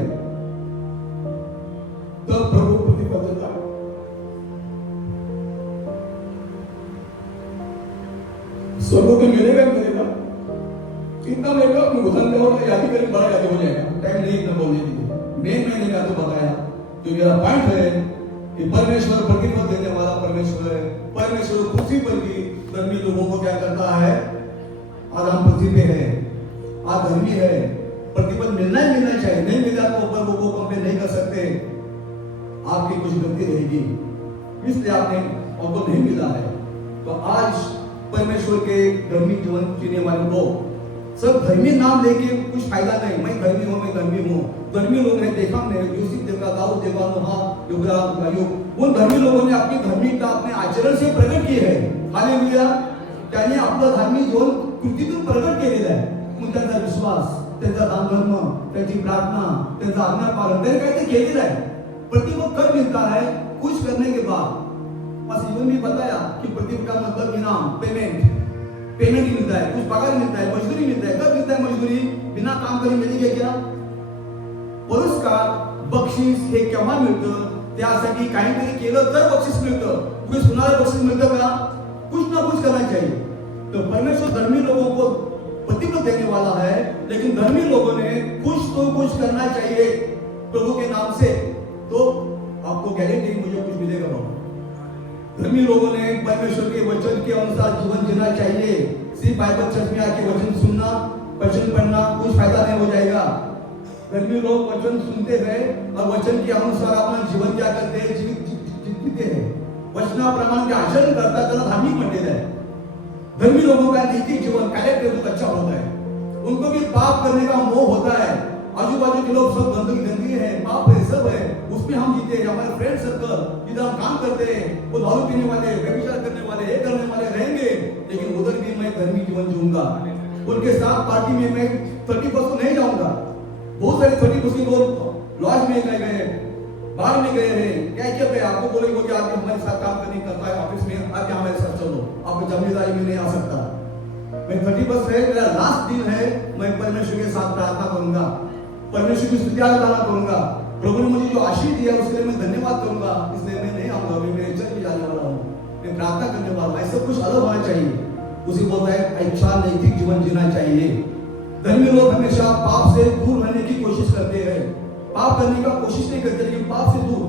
तब प्रभु प्रतिफल देता है। स्वर्ग तो मिलेगा ही मिलेगा, कितना मिलेगा अपने उदाहरण देगा, याद ही करें, बड़ा याद हो जाएगा, टाइम नहीं इतना बोलने के लिए। मैंने क्या तो बताया, तो मेरा पॉइंट है कि परमेश्वर प्रतिफल देने वाला परमेश्वर है। परमेश्वर पृथ्वी पर भी धर्मी लोगों को क्या करता है, आज हम पृथ्वी पे है, आज धर्मी है, प्रतिफल मिलना ही मिलना चाहिए, नहीं मिला तो ऊपर वो कंप्लेन नहीं कर सकते, आपकी कुछ गलती रहेगी, इसलिए आपने आपको नहीं मिला है। तो आज परमेश्वर के धर्मी जीवन जीने वाले लोग सब धर्मी नाम लेके कुछ फायदा नहीं, मैं धर्मी हूँ, मैं धर्मी हूँ। धर्मी लोग ने देखा, हमने यूसुफ देखा, दाऊद देखा, नूह, युवराज, अय्यूब, उन धर्मी लोगों ने अपनी धार्मिकता अपने आचरण से प्रकट की है। हालेलुया। त्यांनी आपलं धार्मिक जीवन कृतीतून प्रकट केलेलं आहे। मग त्यांचा विश्वास, त्यांचा दान धर्म, त्यांची प्रार्थना, त्यांचा आज्ञा पालन, त्यांनी काही ते केलेलं आहे। प्रतिफल कब मिलता है, कुछ करने के बाद। बस जीवन में बताया कि प्रतिफल का मतलब इनाम, पेमेंट ही मिलता है, कुछ पगार मिलता है, मजदूरी मिलता है। कब मिलता है मजदूरी, बिना काम करे मिळते क्या? पुरस्कार, बक्षीस हे केव्हा मिळतं, त्यासाठी काहीतरी केलं तर बक्षीस मिळतं। कुछ कुणाला बक्षीस मिळतं का? कुछ ना कुछ करना चाहिए। तो परमेश्वर धर्मी लोगों को प्रतिफल देने वाला है, लेकिन धर्मी लोगों ने कुछ तो कुछ करना चाहिए प्रभु के नाम से, तो आपको गारंटी मुझे कुछ मिलेगा बाबा। धर्मी लोगों ने परमेश्वर के वचन के अनुसार जीवन जीना चाहिए। सिर्फ बाइबल चर्च में आके वचन सुनना, वचन पढ़ना कुछ फायदा नहीं हो जाएगा। धर्मी लोग वचन सुनते हैं और वचन के अनुसार अपना जीवन क्या करते हैं, जीते हैं, वचनाप्रमाणे के आचरण करता, त्याला धार्मिक म्हटलेलं आहे। धर्मी लोगों का नैतिक जीवन, कैरेक्टर बहुत अच्छा होता है, उनको भी पाप करने का मोह होता है। आजू बाजू के लोग सब गंदगी है, पाप है, सब है, उसमें हम जीते हैं। हमारे फ्रेंड सर्कल जिधर हम काम करते हैं, वो दारू पीने वाले, व्यभिचार करने वाले, ये करने वाले रहेंगे, लेकिन उधर भी मैं धर्मी जीवन जीऊंगा। उनके साथ पार्टी में मैं 30% को नहीं जाऊंगा। बहुत सारे 30% लोग लॉज में गए, बाहर में गए हैं, क्या किया गए, आपको बोलेंगे कि आप हमारे साथ काम करने करता है ऑफिस में, आप हमारे साथ चलो, आपको जिम्मेदारी में नहीं आ सकता। मैं 30% है, मेरा लास्ट दिन है, मैं परमेश्वर के साथ प्रार्थना करूंगा, परमेश्वर की स्तुति आराधना करूंगा, प्रभु ने मुझे जो आशीष दिया उसके लिए मैं धन्यवाद करूंगा। इसलिए मैं नहीं आऊंगा, मैं मेरे चर्च में जाने वाला हूँ, मैं प्रार्थना करने वाला हूँ। ऐसा कुछ अलग होना चाहिए, उसी बोलता है अच्छा नैतिक जीवन जीना चाहिए। धर्मी लोग हमेशा पाप से दूर रहने की कोशिश करते हैं, पाप करने का कोशिश नहीं करते, लेकिन पाप से दूर,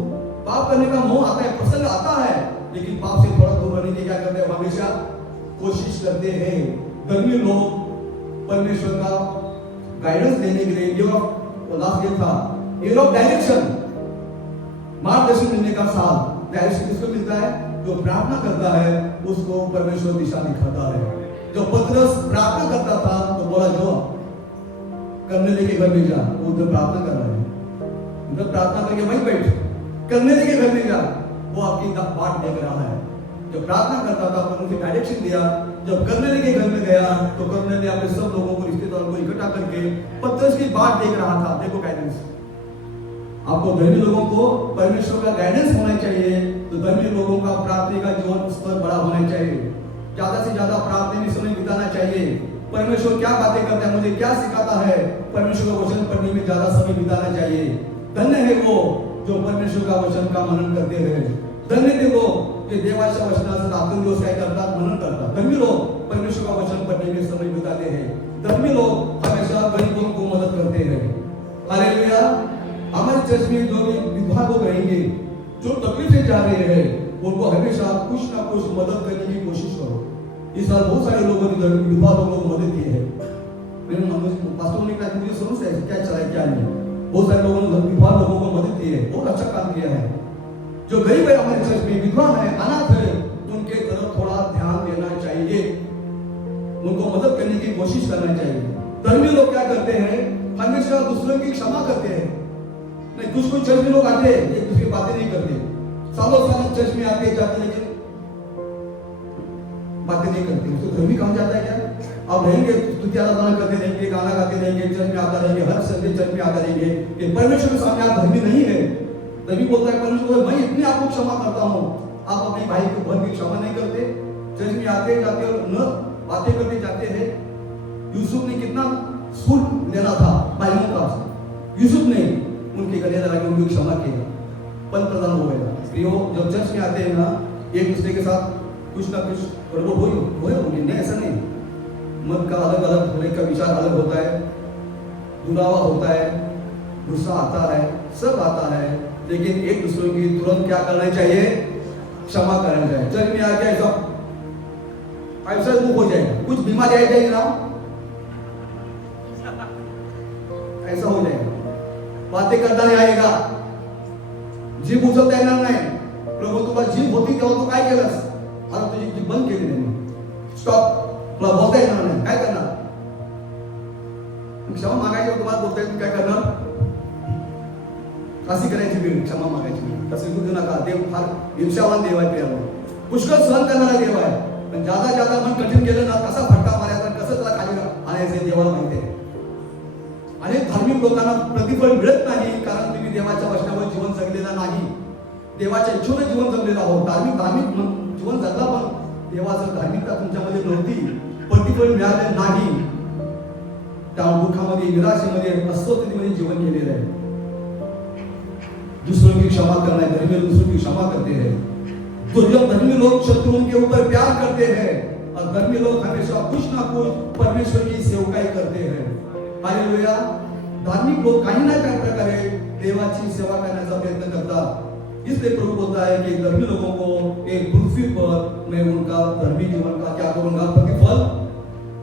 पाप करने का मोह आता है, प्रसंग आता है, लेकिन पाप से थोड़ा दूर रहने की क्या करते हैं, हमेशा कोशिश करते हैं। धर्मी लोग परमेश्वर का गाइडेंस देने के लिए लास्ट ईयर था, ईयर ऑफ डायरेक्शन, मार्गदर्शन मिलने का साल। डायरेक्शन किसको मिलता है, जो प्रार्थना करता है उसको परमेश्वर दिशा दिखाता है। जो पतरस प्रार्थना करता था तो बोला जो करने लेके घर में जा, वो उधर प्रार्थना कर रहा है, उधर प्रार्थना करके वहीं बैठ, करने लेके घर में जा, वो आपकी बाट देख रहा है। जो प्रार्थना करता था तो उनसे डायरेक्शन दिया, जब करने लेके घर में गया तो करने ने अपने सब लोगों को, रिश्तेदारों को इकट्ठा करके पतरस की बात देख रहा था। देखो गाइडेंस, आपको धर्मी लोगों को परमेश्वर का गाइडेंस होना चाहिए। तो धर्मी लोगों का प्रार्थना का जीवन स्तर बड़ा होना चाहिए, ज्यादा से ज्यादा प्रार्थना में समय बिताना चाहिए। परमेश्वर क्या बातें करता है, मुझे क्या सिखाता है, परमेश्वर का वचन पढ़ने में ज्यादा समय बिताना चाहिए। धन्य है वो जो परमेश्वर का वचन का मनन करते हैं, धन्य है वो कि देवाच्या वचनाचं रात्रंदिवस काय करतात, मनन करतात। धर्मी लोग परमेश्वर का वचन पढ़ने में समय बिताते हैं। धर्मी लोग हमेशा गरीबों को मदद करते हैं। हालेलुया। हमारे चर्च में जो भी विधवा लोग रहेंगे, जो तकलीफ से जा रहे हैं, उनको हमेशा कुछ ना कुछ मदद करने की कोशिश करो। इस साल बहुत सारे लोगों ने विधवा लोगों को मदद की है। पास्टर ने कहा मुझे समझ है क्या चला है क्या नहीं, बहुत सारे लोगों ने विधवा लोगों को मदद की है, बहुत अच्छा काम किया है। जो गरीब है हमारे चर्च में, विधवा है, अनाथ है, उनके तरफ थोड़ा ध्यान देना चाहिए, उनको मदद करने की कोशिश करना चाहिए। धर्मी लोग क्या करते हैं, हमेशा दूसरों की क्षमा करते हैं। नहीं, कुछ चर्च में लोग आते हैं, एक दूसरी बातें नहीं करते, सालों साल चर्च में आते जाते, लेकिन बातें नहीं करते। तो धर्मी कहा जाता है क्या? आप रहेंगे, स्तुति आराधना करते रहेंगे, गाना गाते रहेंगे, चर्च में आता रहेंगे, हर संदेश चर्च में आ करेंगे कि परमेश्वर के सामने आप धर्मी नहीं है। तभी बोलता है परमेश्वर मैं इतने आपको क्षमा करता हूँ, आप अपने भाई को भर की क्षमा नहीं करते। चर्च में आते जाते और न बातें करते जाते हैं। यूसुफ ने कितना सूद लेना था भाइयों का, यूसुफ ने उनके गले लगा के उनकी क्षमा किया, पद प्रदान हो गया। प्रियो जब चर्च में आते हैं ना, एक दूसरे के साथ कुछ ना कुछ गड़बड़ हो नहीं, ऐसा नहीं। मत का अलग अलग होने का विचार अलग होता है, दुरावा होता है, गुस्सा आता है, सब आता है, लेकिन एक दूसरे की तुरंत क्या करना चाहिए? क्षमा करना चाहिए। चर्च में आके ऐसा दुख हो जाएगा, कुछ बीमारी आ जाएगी ना, ऐसा हो जाएगा, बातें करता नहीं आएगा, जीभ उचलता येणार नाही। प्रभू तुला जीभ होती तेव्हा तू काय केलंस? आता तुझी जीभ बंद केली त्यांनी, स्टॉप, तुला बोलता येणार नाही, काय करणार? क्षमा मागायची, तुम्हाला बोलता येत काय करणार? अशी करायची वेळ, क्षमा मागायची वेळ, तसे करू नका। देव फार ईर्ष्यावान देव आहे, प्रियानो, पुष्कळ सहन करणारा देव आहे, पण ज्यादा मन कठीण केलं ना, कसा फटका मारायचा, कसं त्याला खाली आणायचं देवाला माहिती आहे। अनेक धार्मिक लोकांना प्रतिफळ मिळत नाही, कारण तुम्ही देवाच्या वचनावर जीवन जगलेला नाही, देवाच्या इच्छेने जीवन जगलेला आहोत। धार्मिक जीवन जगला, पण देवाचं धार्मिकता तुमच्यामध्ये नव्हती, प्रतिफळ मिळाले नाही, त्या दुःखामध्ये, निराशेमध्ये, अस्वस्थतेमध्ये जीवन गेलेलं आहे। दूसरों की क्षमा करना है, धर्मी लोग दूसरों की क्षमा करते हैं। दुर्लभ धर्मी लोग शत्रुओं के ऊपर प्यार करते हैं, और धर्मी लोग हमेशा कुछ ना कुछ परमेश्वर की सेवकाई करते हैं। हालेलुया। धार्मिक लोग काही ना काही प्रकारे देवाची सेवा करण्याचा प्रयत्न करतात। इसलिए प्रभु बोलता है कि धर्मी लोगों को एक पृथ्वी पर मैं उनका धर्मी जीवन का क्या करूंगा? प्रतिफल,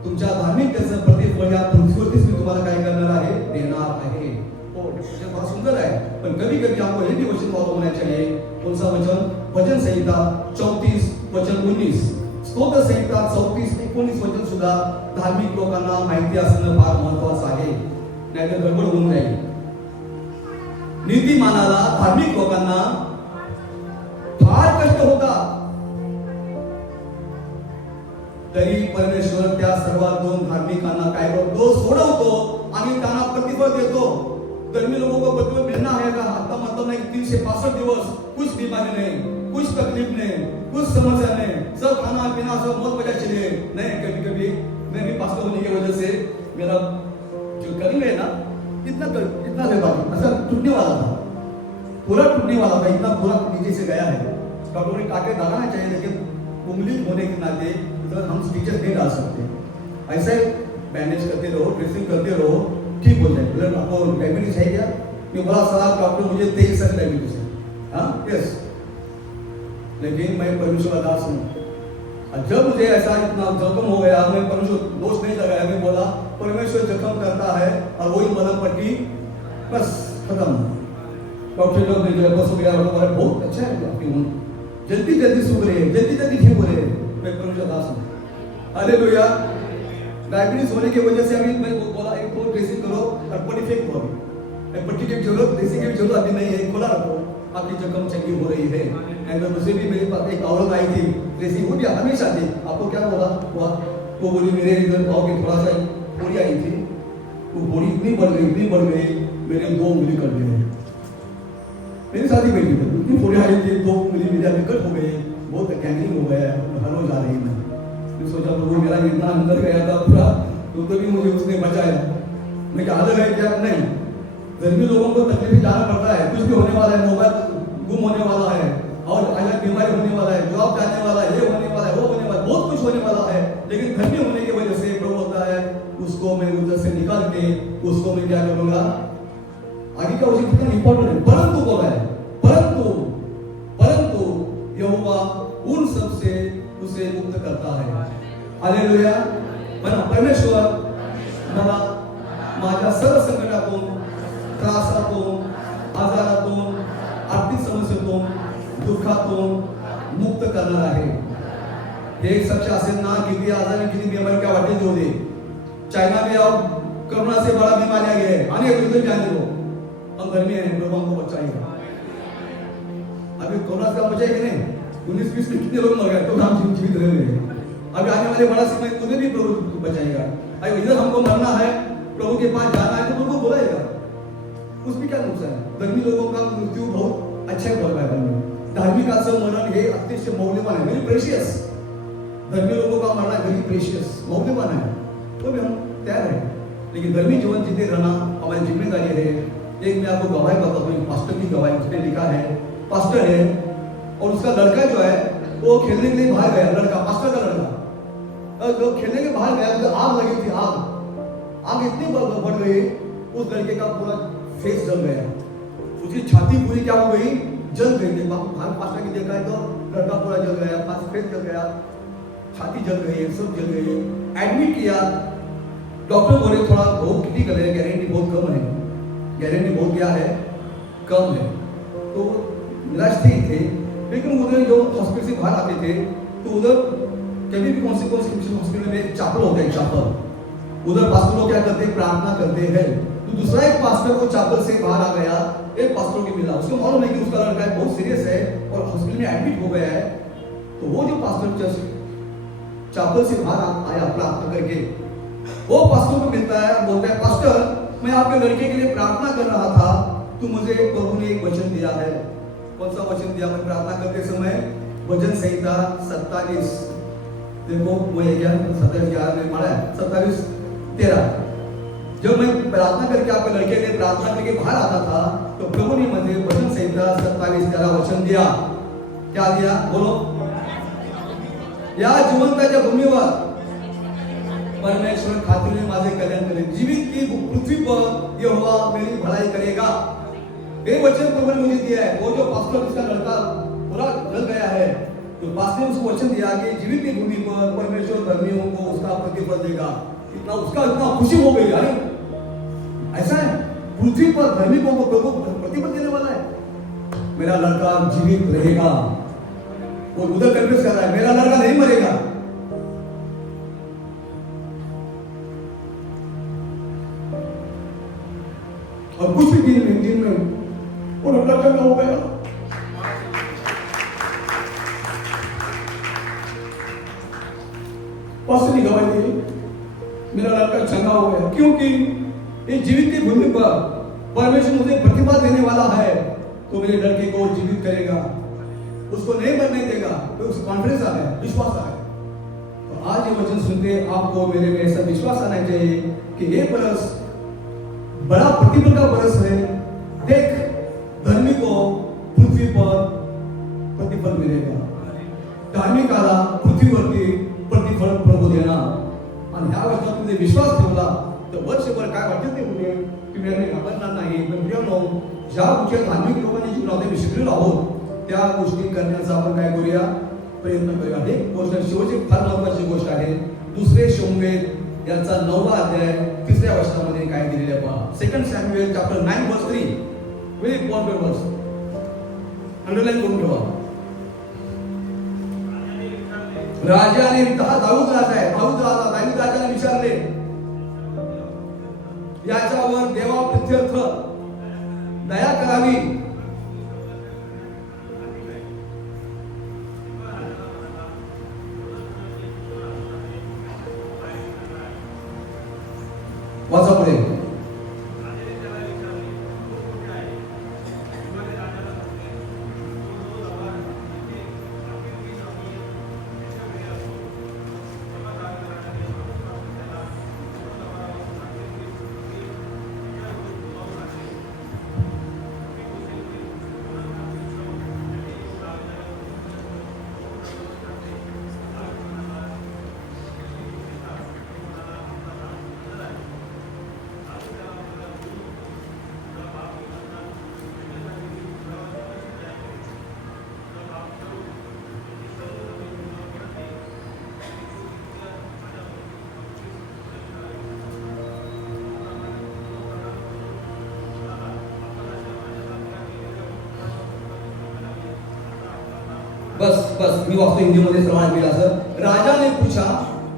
तुमच्या धार्मिकतेचं प्रतिफल या पृथ्वीवरतीच मी तुम्हाला काय करणार आहे? देणार आहे। बहुत सुंदर है, पर कभी कभी आपको ये भी वचन फॉलो होना चाहिए। कौन सा वचन? भजन संहिता 34 वचन 19, स्तोत्र संहिता 34-19 वचन सुद्धा धार्मिक लोकांना माहिती असणं फार महत्वाचं आहे, नाहीतर गडबड होऊन जाईल। नीतिमानाला, धार्मिक लोकांना फार कष्ट होतात, तरी परमेश्वर त्या सर्वात दोन धार्मिकांना काय करतो? सोडवतो आणि त्यांना प्रतिफळ देतो। धर्मी लोगों को प्रतिफल मिलना है का? आता मतलब नहीं 365 दिवस कुछ बीमारी नहीं, कुछ तकलीफ नहीं, कुछ समस्या नहीं, सब खाना पीना सब मौज मजा चलिए नहीं। कभी कभी मैं भी पास्टर होने की वजह से मेरा जो करीब है ना, इतना से बाकी ऐसा टूटने वाला था, पूरा टूटने वाला था, इतना पूरा नीचे से गया है। डॉक्टर ने काटे डालना चाहिए, लेकिन उंगली होने के नाते हम स्टिचेस नहीं डाल सकते। ऐसे बैंडेज करते रहो, ड्रेसिंग करते रहो, ठीक हो जाए। आपको डायबिटीज है क्या? मैं बोला साहब डॉक्टर मुझे 23 डायबिटीज है। हाँ यस, लेकिन मैं परमेश्वर का दास हूँ। जब मुझे ऐसा इतना जख्म हो गया, मैं परमेश्वर दोष नहीं लगाया, मैं बोला परमेश्वर जख्म करता है और वही मलहम पट्टी, बस खत्म। डॉक्टर लोग ने जो बस हो गया, बहुत अच्छा है आपकी उम्र, जल्दी जल्दी सूख रहे हैं, जल्दी जल्दी ठीक हो रहे हैं। मैं परमेश्वर दास हूँ। हालेलुया। डायबिटीज होने की वजह से अभी मैं बोला एक तो ड्रेसिंग करो और पट्टी फेंक दो। अभी पट्टी की जरूरत, ड्रेसिंग की जरूरत अभी नहीं है, खुला रखो, आपकी जख्म चंगी हो रही है। एंड मुझे भी मेरे पास एक औरत आई थी, ड्रेसिंग वो भी हमेशा थी। आपको क्या बोला वो बोली मेरे इधर पाँव की थोड़ा सा बोरी आई थी, वो बोरी इतनी बढ़ गई, मेरे 2 उंगली कट गए। मेरी शादी बेटी थी, इतनी बोरी आई थी, 2 उंगली मेरे अभी कट हो गई, बहुत कैंसिंग हो गया, हर रोज आ रही है। मैं सोचा प्रभु मेरा इतना अंदर गया था पूरा, तो भी मुझे उसने बचाया। मैं क्या अलग है क्या? नहीं, धर्मी लोगों को तकलीफ जाना पड़ता है, कुछ भी होने वाला है, मोबाइल गुम होने वाला है, और अलग बीमारी होने वाला है, जॉब जाने वाला है, ये होने वाला है, वो होने वाला है, बहुत कुछ होने वाला है। लेकिन धर्मी होने की वजह से प्रभु होता है, उसको मैं उधर से निकाल के उसको मैं क्या करूंगा? आगे का उसे कितना इंपॉर्टेंट है। परंतु बोला है, परंतु यहोवा उन सब से उसे मुक्त करता है। हालेलुया। परमेश्वर मला माझ्या सर्व संकटातून, त्रासातून, आजारातून, आर्थिक समस्येतून, दुःखातून मुक्त करणार आहे। हे एक सच्चा असेल ना, किती आजार, किती बीमारी क्या वाटे जो दे। चाइना में अब कोरोना से बड़ा बीमारी आ गया है, आने को जाने दो, हम घर में हैं, प्रभु हमको बचाएगा। अभी कोरोना का बचाएगा नहीं, 19-20 में कितने लोग मर गए, तो हम जीवित रह गए। अभी आने वाले बड़ा समय उन्हें भी प्रभु बचाएगा। अगर इधर हमको मरना है, प्रभु के पास जाना है, तो प्रभु बुलाएगा। क्या नुकसान है? धर्मी लोगों का मृत्यु बहुत अच्छा है बाइबल में। धार्मिक मरण हे अतिशय मौल्यवान है, वेरी प्रेशियस। धर्मी लोगों का मरना वेरी प्रेशियस, मौल्यवान है, तो भी हम तैयार है। लेकिन धर्मी जीवन जीते रहना हमारी जिम्मेदारी है। एक मैं आपको गवाही बताता हूँ, पास्टर की गवाही, उसने लिखा है, पास्टर है और उसका लड़का जो है वो खेलने के लिए बाहर गया, लड़का, पास्टर का लड़का, जो खेलने के बाहर गया, तो आग लगी थी, आग इतनी बढ़ गई, उस लड़के का पूरा फेस जल गया, उसकी छाती पूरी क्या हो गई, जल गई थी। बाहर पास्टर की देखा है तो लड़का पूरा जल गया, फेस जल गया, छाती जल गई, सब जल गई। एडमिट किया, डॉक्टर बोले थोड़ा बहुत क्रिटिकल है, गारंटी बहुत कम है, गारंटी बहुत क्या है, कम है। तो निराश थे, लेकिन उधर जो हॉस्पिटल से बाहर आते थे तो उधर कभी भी कौन सी हॉस्पिटल में चापल होता है, चापल, उधर पास्टर लोग क्या करते हैं, प्रार्थना करते हैं। तो दूसरा एक पास्टर को चापल से बाहर आ गया, एक पास्टर को मिला, उसको मालूम है कि उसका लड़का बहुत सीरियस है और हॉस्पिटल में एडमिट हो गया है। तो वो जो पास्टर चापल से बाहर आया प्रार्थना करके, वो पास्टर को मिलता है, बोलता है, पास्टर मैं आपके लड़के के लिए प्रार्थना कर रहा था, तो मुझे प्रभु ने एक वचन दिया है। कौन सा वचन दिया? मैं प्रार्थना करते समय वचन संहिता 27, देखो वो ये क्या 27:11 में पढ़ा है, 27:13। जब मैं प्रार्थना करके आपके लड़के के लिए प्रार्थना करके बाहर आता था तो प्रभु ने मुझे वचन संहिता 27:13 वचन दिया। क्या दिया? बोलो। या जिवंताच्या भूमीवर परमेश्वर खात्रीने माझे कल्याण करेल, जीवित की पृथ्वी पर यहोवा मेरी भलाई करेगा। ये वचन प्रभु ने मुझे दिया है। वो जो पास्टर जिसका लड़का पूरा जल गया है, तो पास्टर ने उसको वचन दिया कि जीवित की भूमि पर परमेश्वर धर्मियों को उसका प्रतिफल देगा। इतना खुशी हो गई, अरे ऐसा है, पृथ्वी पर धर्मिकों को प्रभु प्रतिफल देने वाला है। मेरा लड़का जीवित रहेगा। वो उधर कन्फ्यूज कर रहा है, मेरा लड़का नहीं मरेगा। और कुछ भी दिन में वो लड़का चंगा हो गया। पास्टर ने गवाही दी, मेरा लड़का चंगा हो गया, क्योंकि इस जीवित की भूमि पर परमेश्वर मुझे प्रतिफल देने वाला है, तो मेरे लड़के को जीवित करेगा, उसको नहीं मरने देगा। तो उस कॉन्फिडेंस आ गया, विश्वास आ गया। तो आज ये वचन सुनते आपको मेरे में ऐसा विश्वास आना चाहिए कि ये बरस बड़ा प्रतिफल का बरस है। देख, धर्मी को पृथ्वी पर प्रतिफल मिलेगा, धार्मिकाला पृथ्वीवरती प्रतिफल प्रभू देणार। आणि ह्या वर्षात तुम्ही विश्वास ठेवला तर वर्षभर काय वाटेल ते होईल, तुम्ही याने घाबरणार नाही। पण प्रियानो, ज्या गोष्टी धार्मिक लोकांनी जीवनामध्ये शिकलेलो आहोत त्या गोष्टी करण्याचा आपण काय करूया, प्रयत्न करूया। ही गोष्ट शेवटची फार महत्त्वाची गोष्ट आहे। दुसरे शमूएल याचा 9वा अध्याय 3ऱ्या वचनामध्ये काय दिलेले आहे पहा। 2 Samuel chapter 9:3, very important verse, underline करून ठेवा। राजाने दाऊद राजा आहे, दाऊद राजाने विचारले, याच्यावर देवा प्रित्यर्थ दया करावी। वाचा पुढे। बस मी वाचतो हिंदी मध्ये श्रवण केला सर। राजा ने पूछा,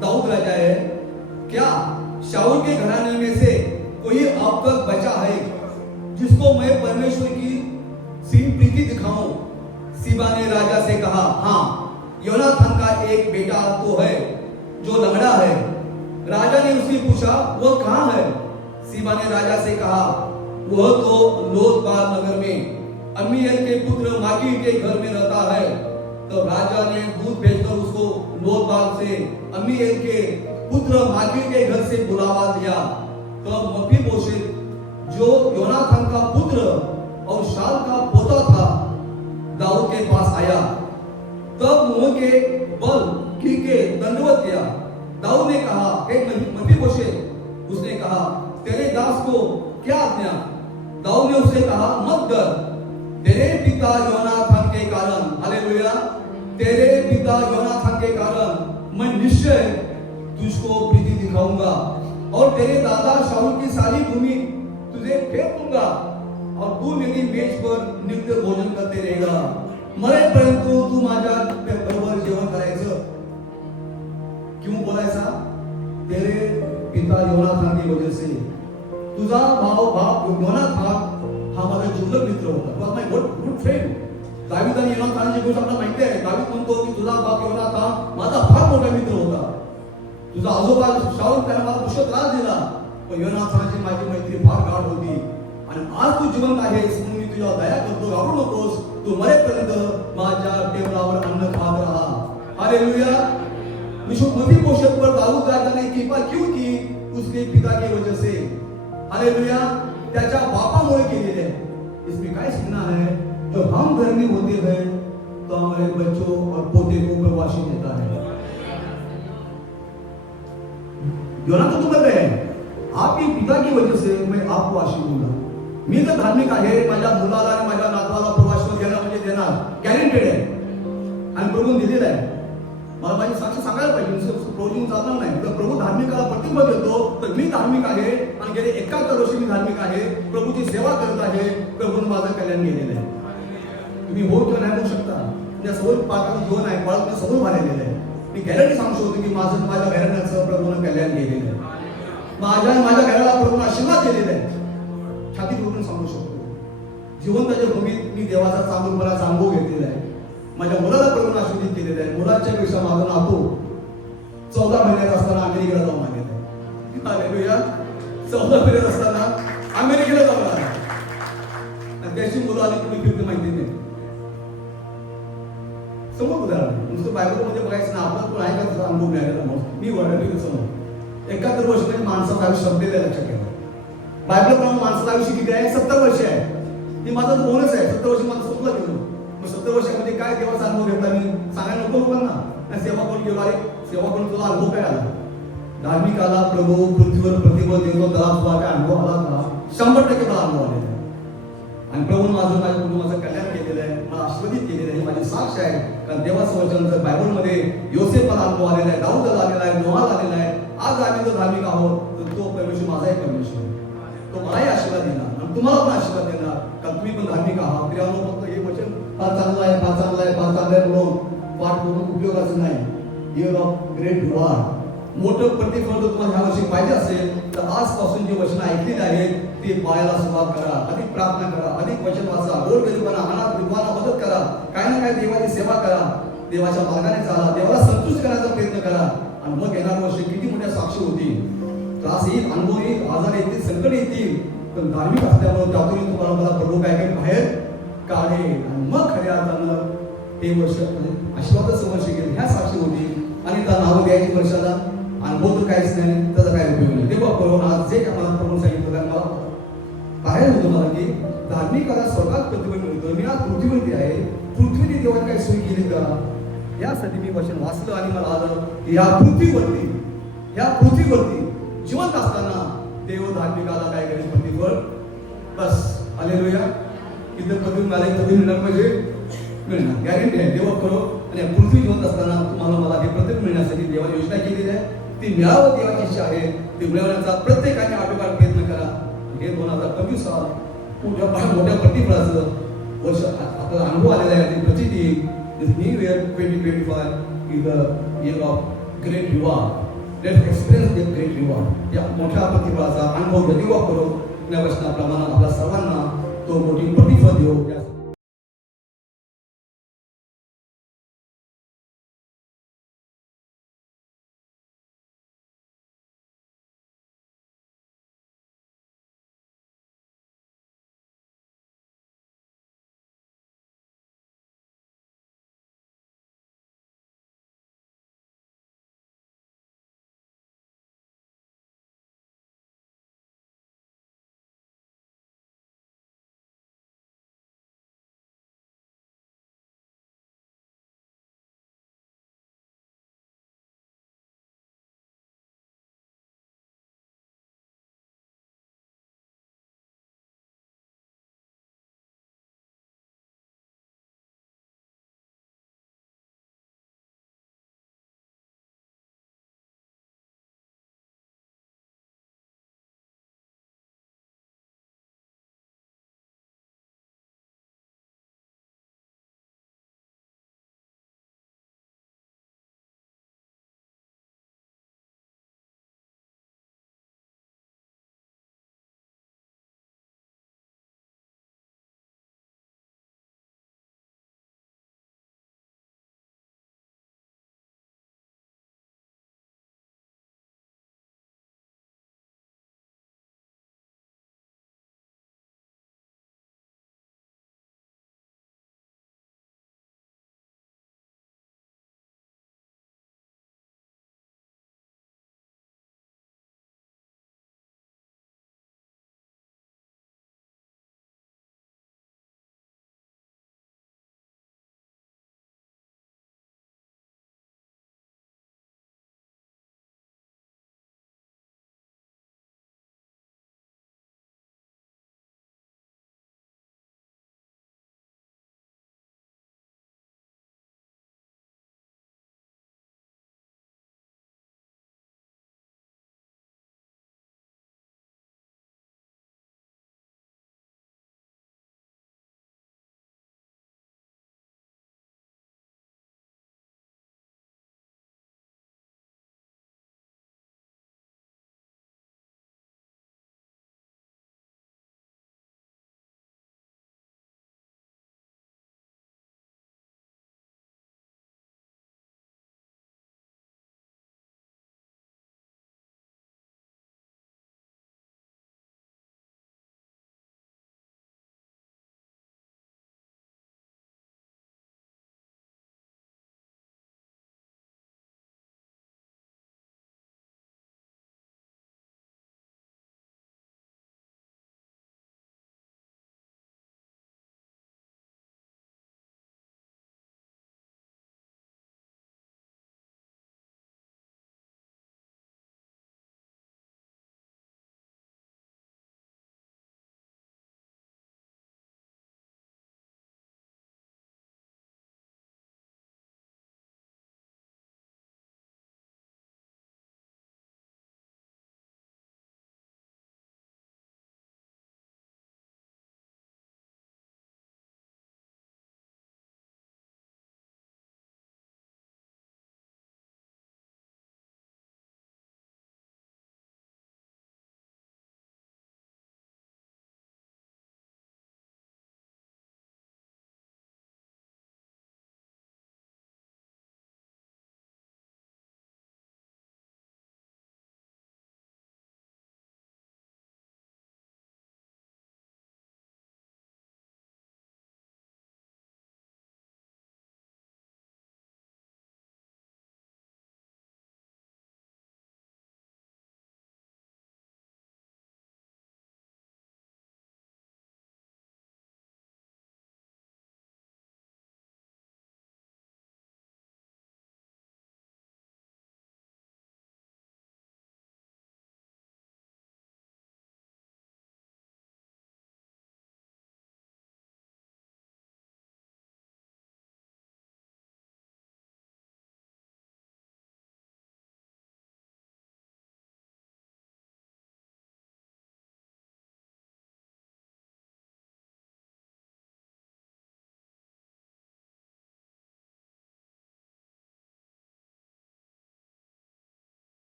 दाऊद राजा है, क्या शाऊल के घराने में से कोई अब तक बचा है जिसको मैं परमेश्वर की सिंह प्रीति दिखाऊं? सीबा ने राजा से कहा, हाँ, योनाथन का एक बेटा तो है जो लंगड़ा है। राजा ने उससे पूछा, वो कहाँ है? सीबा ने राजा से कहा, वह तो लोदबार नगर में अम्मीएल के पुत्र माकी के घर में रहता है। तब राजा ने दूत भेजकर उसको लोदबार से अम्मीएल के पुत्र माकी के घर से बुलावा दिया। तब मफीबोशेत जो योनाथन का पुत्र और शाल का पोता था दाऊद के पास आया। तब मुंह के बल की के दंडवत किया। दाऊद ने कहा, हे मफीबोशेत। उसने कहा, तेरे दास को क्या आज्ञा? दाऊद ने उससे कहा, मत डर, तेरे पिता योनाथन के कारण, हालेलुया, तेरे पिता योनाथन के कारण मैं निश्चय तुझको प्रीति दिखाऊंगा और तेरे दादा शाऊल की सारी भूमि तुझे फेर दूंगा और तू मेरी मेज पर नित्य भोजन करते रहेगा। मरेपर्यंत तू माझ्या बरोबर जेवण करायचं। क्यों बोलायचा? तेरे पिता योनाथन की वजह से। तुझा भाव योनाथन हा माझा जीवलग मित्र होता, was my good friend. David आणि योनाथनची गोष्ट आपल्याला माहिती आहे। दावीद म्हणतो की तुझा बाप योनाथन माझा फार मोठा मित्र होता। तुझा आजोबा शाऊल त्याला मला पुष्कळ त्रास दिला, पण योनाथनची माझी मैत्री फार गाढ होती आणि आज तू जिवंत आहेस म्हणून मी तुझ्यावर दया करतो, घाबरू नकोस, तू मरेपर्यंत माझ्या टेबलावर अन्न खात राहा। हालेलुया। मफीबोशेत पर दाऊद राजा ने कृपा क्यों की? उसके पिता की वजह से। हालेलुया। त्याच्या बापामुळे केलेले आहे। इसमें काय सीखना है? जब हम धर्मी होते हैं तो हमारे बच्चों और पोते को प्रवासी देता है। योनाथन तो कहते हैं, आपके पिता की वजह से मैं आपको आशीष दूंगा। मी तर धार्मिक आहे, माझ्या मुलाला आणि माझ्या नातवाला प्रवासी देणार म्हणजे देणार, गॅरंटेड आहे आणि प्रभूने दिलेलं आहे। मला माझी साक्ष सांगायला पाहिजे, प्रभू चालणार नाही। तर प्रभू धार्मिकाला प्रतिबंध देतो, तर मी धार्मिक आहे आणि गेले 71 वर्ष मी धार्मिक आहे, प्रभूची सेवा करत आहे, प्रभूने माझं कल्याण केलेलं आहे। तुम्ही हो किंवा नाही म्हणू शकता, त्या समोर पाठात दोन आहे, बाळ समोर मारलेलं आहे। मी गॅरंटी सांगू शकतो की माझ्या घराण्याचं प्रभूने कल्याण केलेलं आहे, माझ्या घराला प्रभूने आशीर्वाद दिलेला आहे। छाती ठोकून सांगू शकतो, जिवंताच्या भूमीत मी देवाचा चांगुलपणा जांभूळ घेतलेला आहे। माझ्या मुलाला प्रभूने आशीर्वाद केलेला आहे। मुलाच्या पेक्षा माझा नातू 14 महिन्याचा असताना अमेरिकेला जाऊन आलेला आहे। हालेलुया। 14 महिन्याचा असताना अमेरिकेला जाऊन आला आणि त्याची मुलं आली तुम्ही फिरते माहिती नाही। समोर उदाहरण नुसतं बायबलमध्ये बघायचं ना, आपल्याला पण आहे का तसा अनुभव मिळालेला? मी वर्णन समोर 71 वर्ष म्हणजे माणसाचं आयुष्य संपलेलं लक्षात घ्या। बायबलप्रमाणे माणसाचं आयुष्य किती आहे? 70 वर्ष आहे। ही माझा बोनस आहे। 70 वर्ष माझं स्वप्न गेलो। मग 70 वर्षामध्ये काय देवाचा अनुभव घेतला मी सांगायला नको लोकांना? सेवा करून गेलो, अरे सेवा करून तुला अनुभव काय आला? धार्मिकाला प्रभू पृथ्वीवर प्रतिबंध देतो, त्याला तुला काय अनुभव आला का? 100% मला अनुभव आलेला आहे आणि प्रभूने माझ्या कुटुंबाचं कल्याण केलेलं आहे, मला आशीर्वादित केलेलं आहे। माझी साक्ष आहे, कारण देवाचं वचन जर बायबलमध्ये योसेफला अनुभव आलेला आहे, दाऊदला आलेला आहे, नोहाला आलेला आहे। आज आम्ही जर धार्मिक आहोत तर तो परमेश्वर माझाही परमेश्वर, तो मलाही आशीर्वाद देणार आणि तुम्हाला पण आशीर्वाद देणार, कारण तुम्ही पण धार्मिक आहात। प्रियानो, फक्त हे वचन फार चांगलं आहे, फार चांगलं आहे, फार चांगलं आहे म्हणून पाठ करून उपयोगाचं नाही। इयर ऑफ ग्रेट रिवॉर्ड, मोठं प्रतिफळ जर तुम्हाला ह्या वर्षी पाहिजे असेल तर आजपासून जे वचन ऐकलेली आहेत ते पाळायला सुरुवात करा, अधिक प्रार्थना करा, अधिक वचन वाचा, गोरगरीबांना, अनाथ विधवांना मदत करा, काही ना काही देवाची सेवा करा, देवाच्या मार्गाने चाला, देवाला संतुष्ट करण्याचा प्रयत्न करा आणि मग येणाऱ्या वर्षी किती मोठ्या साक्षी होतील। त्रास येईल, अनुभव येईल, आजार येतील, संकट येतील, पण धार्मिक असल्यामुळे त्यातून तुम्हाला मला प्रभू काय काय बाहेर काढेल आणि मग खऱ्या अर्थानं हे वर्ष आशीर्वादाचं वर्ष गेलं, ह्या साक्षी होतील आणि त्या नावं द्यायची वर्षाला अनुभव तर काहीच नाही, त्याचा काय उपयोग नाही। तेव्हा प्रभू आज जे काय मला प्रभू सांगितलं मला बाहेर होतं मला की धार्मिकाला स्वर्गात प्रतिबंध मिळतो। मी आज पृथ्वीवरती आहे, पृथ्वीने देवाने काही सोय केली का यासाठी मी वचन वाचलं आणि मला आलं की ह्या पृथ्वीवरती जिवंत असताना देव धार्मिकाला काय करेल प्रतिफळ, बस हालेलुया। इथं पदवी मिळाली, पदवी मिळणार पाहिजे, मिळणार, गॅरंटी आहे। देव करो आणि पृथ्वी जिवंत असताना तुम्हाला मला हे प्रतिफळ मिळण्यासाठी देवाने योजना केलेली आहे, ती मिळावं देवाची इच्छा आहे, ती मिळवण्याचा प्रत्येकाने आटोकाट प्रयत्न करा। हे 2025 साल मोठ्या प्रतिफळाचं वर्ष आपल्याला अनुभव आलेला आहे। ती प्रचिती this new year 2025 is the year of great reward, let experience the great reward. या मोठ्या प्रतिफळाचा अनुभव घेऊ करू, या वचनाप्रमाणे आपला